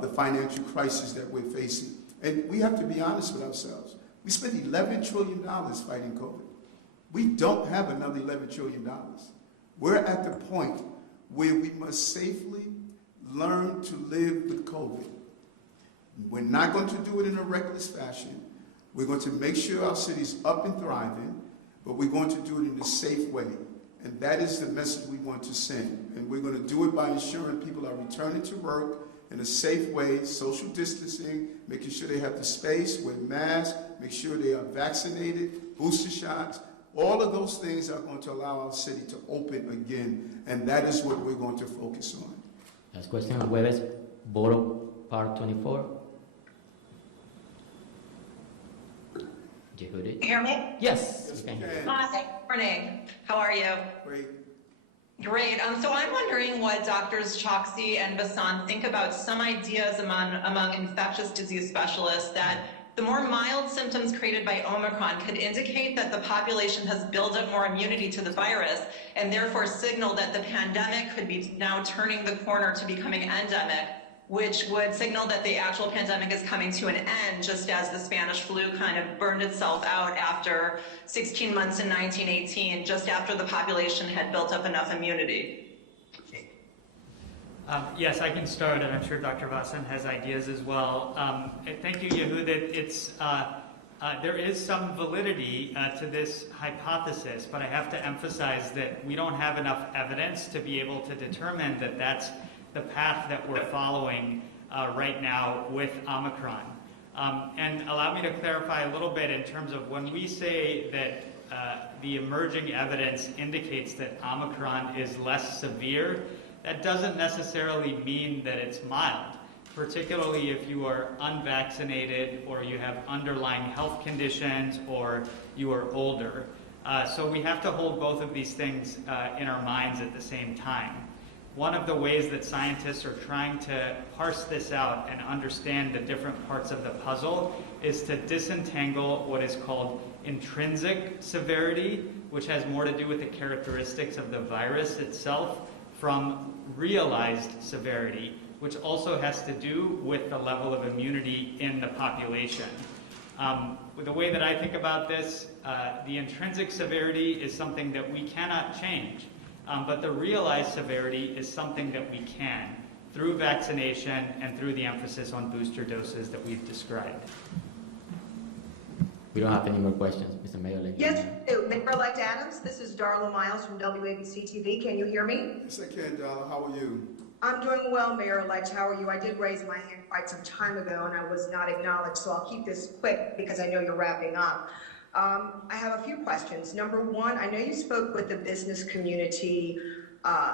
the financial crisis that we're facing. And we have to be honest with ourselves. We spent $11 trillion fighting COVID. We don't have another $11 trillion. We're at the point where we must safely learn to live with COVID. We're not going to do it in a reckless fashion. We're going to make sure our city's up and thriving, but we're going to do it in a safe way. And that is the message we want to send. And we're going to do it by ensuring people are returning to work in a safe way, social distancing, making sure they have the space, wear masks, make sure they are vaccinated, booster shots. All of those things are going to allow our city to open again, and that is what we're going to focus on. Last question on WebEx, Borough Park 24. Yehudi? You hear me? Yes, we can hear you. Hi, morning. How are you? Great. Great. So I'm wondering what Doctors Choksi and Bassan think about some ideas among infectious disease specialists that the more mild symptoms created by Omicron could indicate that the population has built up more immunity to the virus, and therefore signal that the pandemic could be now turning the corner to becoming endemic, which would signal that the actual pandemic is coming to an end, just as the Spanish flu kind of burned itself out after 16 months in 1918, just after the population had built up enough immunity. Yes, I can start, and I'm sure Dr. Vassan has ideas as well. Thank you, Yehud. There is some validity to this hypothesis, but I have to emphasize that we don't have enough evidence to be able to determine that that's the path that we're following right now with Omicron. And allow me to clarify a little bit in terms of when we say that the emerging evidence indicates that Omicron is less severe, that doesn't necessarily mean that it's mild, particularly if you are unvaccinated or you have underlying health conditions or you are older. So we have to hold both of these things in our minds at the same time. One of the ways that scientists are trying to parse this out and understand the different parts of the puzzle is to disentangle what is called intrinsic severity, which has more to do with the characteristics of the virus itself, from realized severity, which also has to do with the level of immunity in the population. The way that I think about this, the intrinsic severity is something that we cannot change. But the realized severity is something that we can through vaccination and through the emphasis on booster doses that we've described. We don't have any more questions, Mr. Mayor. Yes, we do. Mayor-elect Adams, this is Darla Miles from WABC TV. Can you hear me? Yes, I can, Darla. How are you? I'm doing well, Mayor-elect. How are you? I did raise my hand quite some time ago, and I was not acknowledged, so I'll keep this quick because I know you're wrapping up. I have a few questions. Number one, I know you spoke with the business community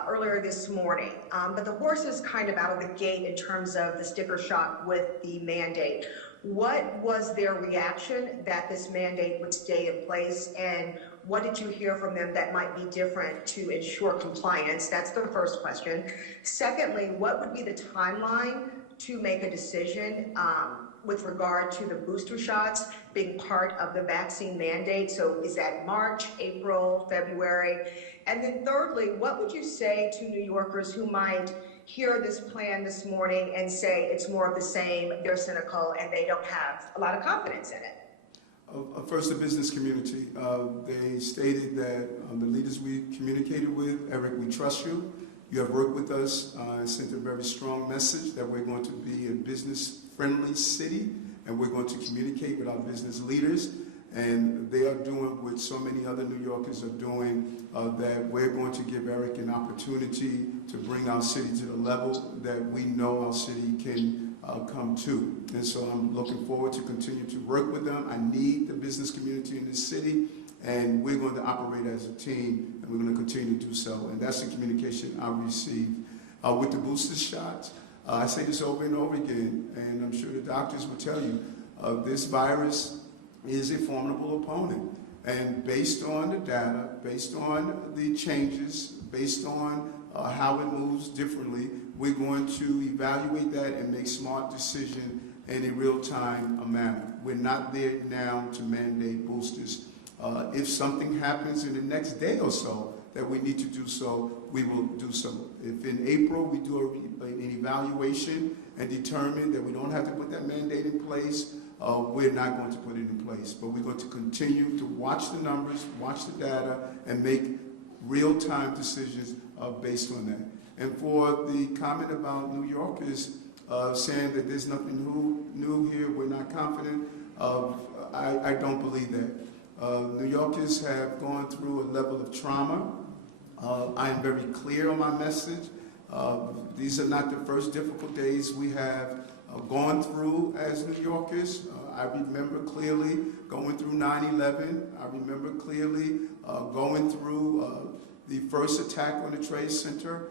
earlier this morning, but the horse is kind of out of the gate in terms of the sticker shock with the mandate. What was their reaction that this mandate would stay in place, and what did you hear from them that might be different to ensure compliance? That's the first question. Secondly, what would be the timeline to make a decision with regard to the booster shots being part of the vaccine mandate? So is that March, April, February? And then thirdly, what would you say to New Yorkers who might hear this plan this morning and say it's more of the same, they're cynical, and they don't have a lot of confidence in it? First, the business community. They stated that the leaders we communicated with, Eric, we trust you. You have worked with us and sent a very strong message that we're going to be a business-friendly city, and we're going to communicate with our business leaders. And they are doing what so many other New Yorkers are doing, that we're going to give Eric an opportunity to bring our city to the level that we know our city can come to. And so I'm looking forward to continue to work with them. I need the business community in this city, and we're going to operate as a team, and we're going to continue to do so. And that's the communication I received. With the booster shots, I say this over and over again, and I'm sure the doctors will tell you, this virus is a formidable opponent. And based on the data, based on the changes, based on how it moves differently, we're going to evaluate that and make smart decisions in a real-time manner. We're not there now to mandate boosters. If something happens in the next day or so that we need to do so, we will do so. If in April we do an evaluation and determine that we don't have to put that mandate in place, we're not going to put it in place. But we're going to continue to watch the numbers, watch the data, and make real-time decisions based on that. And for the comment about New Yorkers saying that there's nothing new here, we're not confident, I don't believe that. New Yorkers have gone through a level of trauma. I am very clear on my message. These are not the first difficult days we have gone through as New Yorkers. I remember clearly going through 9/11. I remember clearly going through the first attack on the Trade Center.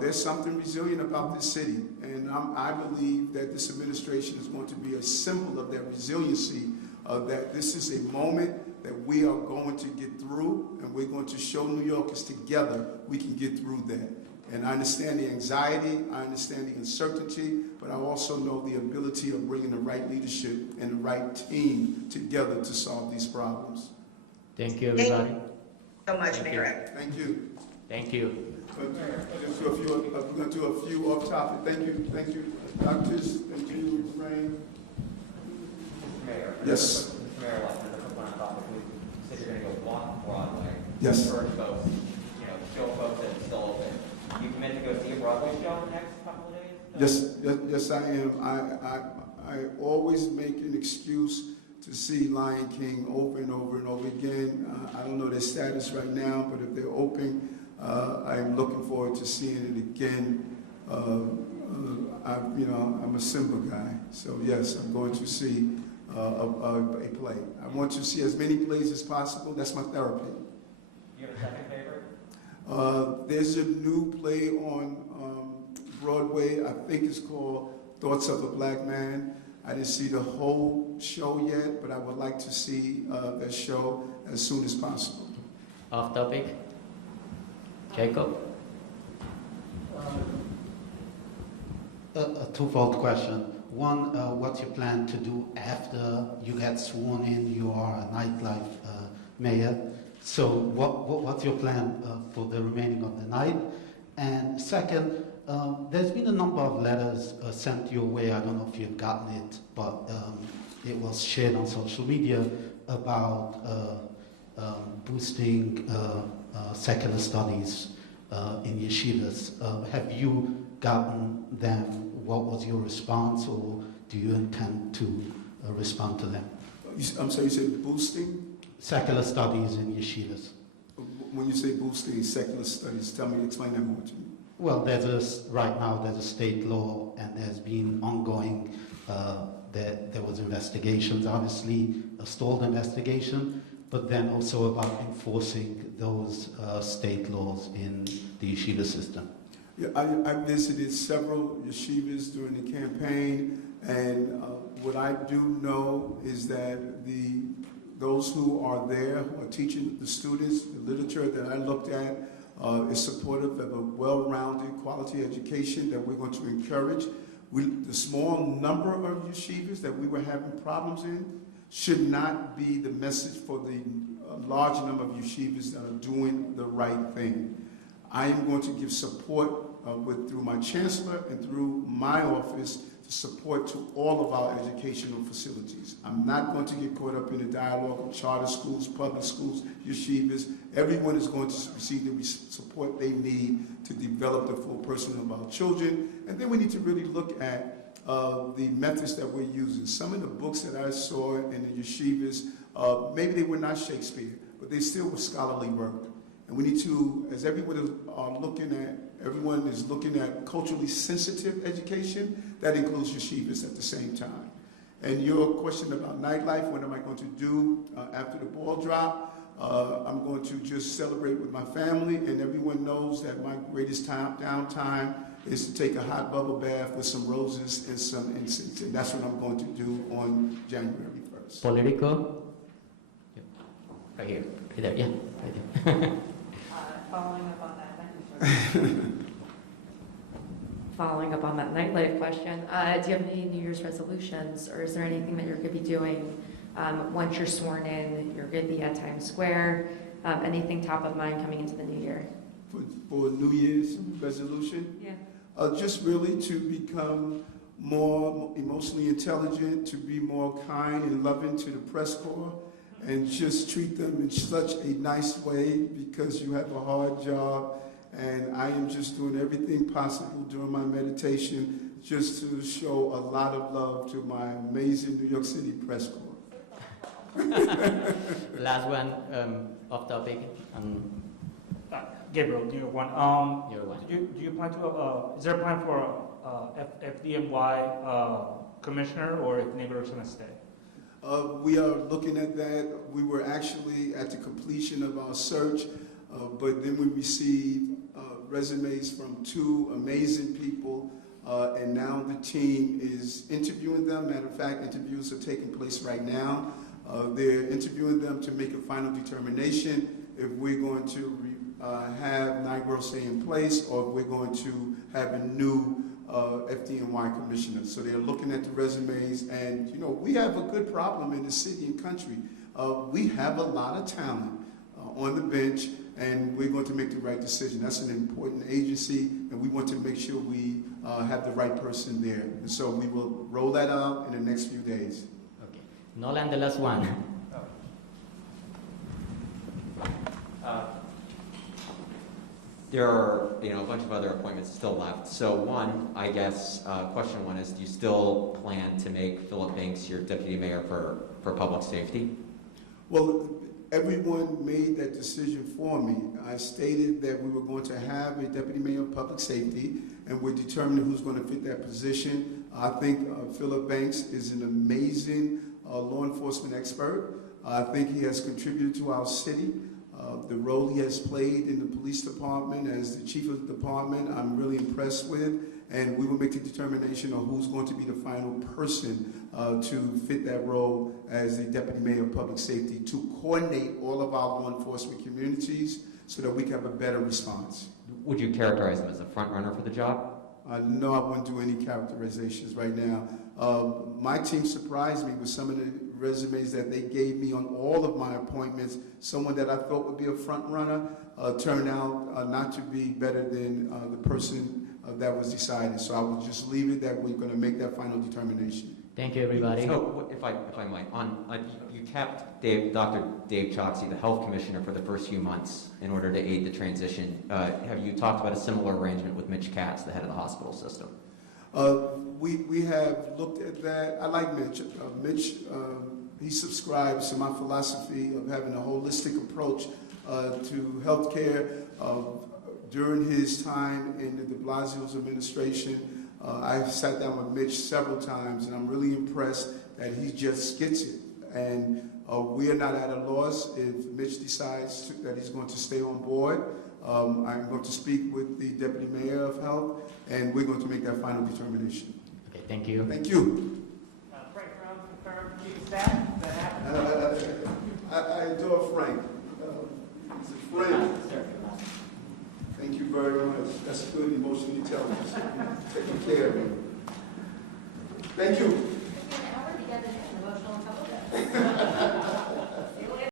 There's something resilient about this city, and I believe that this administration is going to be a symbol of that resiliency, that this is a moment that we are going to get through, and we're going to show New Yorkers together we can get through that. And I understand the anxiety, I understand the uncertainty, but I also know the ability of bringing the right leadership and the right team together to solve these problems. Thank you, everybody. Thank you so much, Mayor. Thank you. Thank you. We're going to do a few off topic. Thank you, doctors. Thank you, Frank. Mayor. Yes. Mr. Mayor, like the component topic, we said you're going to go walk Broadway. Yes. Encourage folks, show folks that it's still open. You commit to go see a Broadway show in the next couple of days? Yes, I am. I always make an excuse to see Lion King over and over and over again. I don't know their status right now, but if they're open, I'm looking forward to seeing it again I'm a Simba guy, so yes, I'm going to see a play. I want to see as many plays as possible. That's my therapy. You have a second favorite? There's a new play on Broadway. I think it's called Thoughts of a Black Man. I didn't see the whole show yet, but I would like to see that show as soon as possible. Off topic. Jacob? A twofold question. One, what's your plan to do after you get sworn in? You are a nightlife mayor. So what's your plan for the remaining of the night? And second, there's been a number of letters sent your way. I don't know if you've gotten it, but it was shared on social media about boosting secular studies in yeshivas. Have you gotten them? What was your response, or do you intend to respond to them? I'm sorry, you said boosting? Secular studies in yeshivas. When you say boosting secular studies, explain that more to me. Well, right now there's a state law, and there's been ongoing, there was investigations, obviously, a stalled investigation, but then also about enforcing those state laws in the yeshiva system. Yeah, I visited several yeshivas during the campaign, and what I do know is that those who are there, who are teaching the students, the literature that I looked at is supportive of a well-rounded quality education that we're going to encourage. The small number of yeshivas that we were having problems in should not be the message for the large number of yeshivas that are doing the right thing. I am going to give support through my chancellor and through my office to support to all of our educational facilities. I'm not going to get caught up in a dialogue of charter schools, public schools, yeshivas. Everyone is going to receive the support they need to develop the full person of our children. And then we need to really look at the methods that we're using. Some of the books that I saw in the yeshivas, maybe they were not Shakespeare, but they still were scholarly work. And we need to, as everyone is looking at culturally sensitive education, that includes yeshivas at the same time. And your question about nightlife, what am I going to do after the ball drop? I'm going to just celebrate with my family, and everyone knows that my greatest downtime is to take a hot bubble bath with some roses and some incense. And that's what I'm going to do on January 1st. Politico? Right here. Right there. Yeah, right there. Following up on that, following up on that nightlife question, do you have any New Year's resolutions, or is there anything that you're going to be doing once you're sworn in? You're going to be at Times Square. Anything top of mind coming into the new year? For New Year's resolution? Yeah. Just really to become more emotionally intelligent, to be more kind and loving to the press corps, and just treat them in such a nice way, because you have a hard job, and I am just doing everything possible during my meditation just to show a lot of love to my amazing New York City press corps. Last one, off topic. Gabriel, New York One. Do you plan to? Is there a plan for FDNY commissioner, or if neighborhood's going to stay? We are looking at that. We were actually at the completion of our search, but then we received resumes from two amazing people, and now the team is interviewing them. Matter of fact, interviews are taking place right now. They're interviewing them to make a final determination if we're going to have NYGRO stay in place, or if we're going to have a new FDNY commissioner. So they're looking at the resumes, and we have a good problem in the city and country. We have a lot of talent on the bench, and we're going to make the right decision. That's an important agency, and we want to make sure we have the right person there. And so we will roll that out in the next few days. Okay. Nolan, the last one. There are, a bunch of other appointments still left. So one, I guess, question one is, do you still plan to make Philip Banks your deputy mayor for public safety? Well, everyone made that decision for me. I stated that we were going to have a deputy mayor of public safety, and we're determining who's going to fit that position. I think Philip Banks is an amazing law enforcement expert. I think he has contributed to our city. The role he has played in the police department as the chief of the department, I'm really impressed with, and we will make the determination of who's going to be the final person to fit that role as the deputy mayor of public safety, to coordinate all of our law enforcement communities so that we can have a better response. Would you characterize him as a front runner for the job? No, I wouldn't do any characterizations right now. My team surprised me with some of the resumes that they gave me on all of my appointments. Someone that I thought would be a front runner turned out not to be better than the person that was decided. So I will just leave it that we're going to make that final determination. Thank you, everybody. So, if I might, you kept Dr. Dave Choksi, the health commissioner, for the first few months in order to aid the transition. Have you talked about a similar arrangement with Mitch Katz, the head of the hospital system? We have looked at that. I like Mitch. Mitch, he subscribes to my philosophy of having a holistic approach to healthcare. During his time in the de Blasio's administration, I sat down with Mitch several times, and I'm really impressed that he just gets it. And we are not at a loss if Mitch decides that he's going to stay on board. I'm going to speak with the Deputy Mayor of Health, and we're going to make that final determination. Okay, thank you. Thank you. Frank Brown, confirmed chief of staff. That happened. I adore Frank. He's a friend. Thank you very much. That's good emotional intelligence. Taking care of me. Thank you.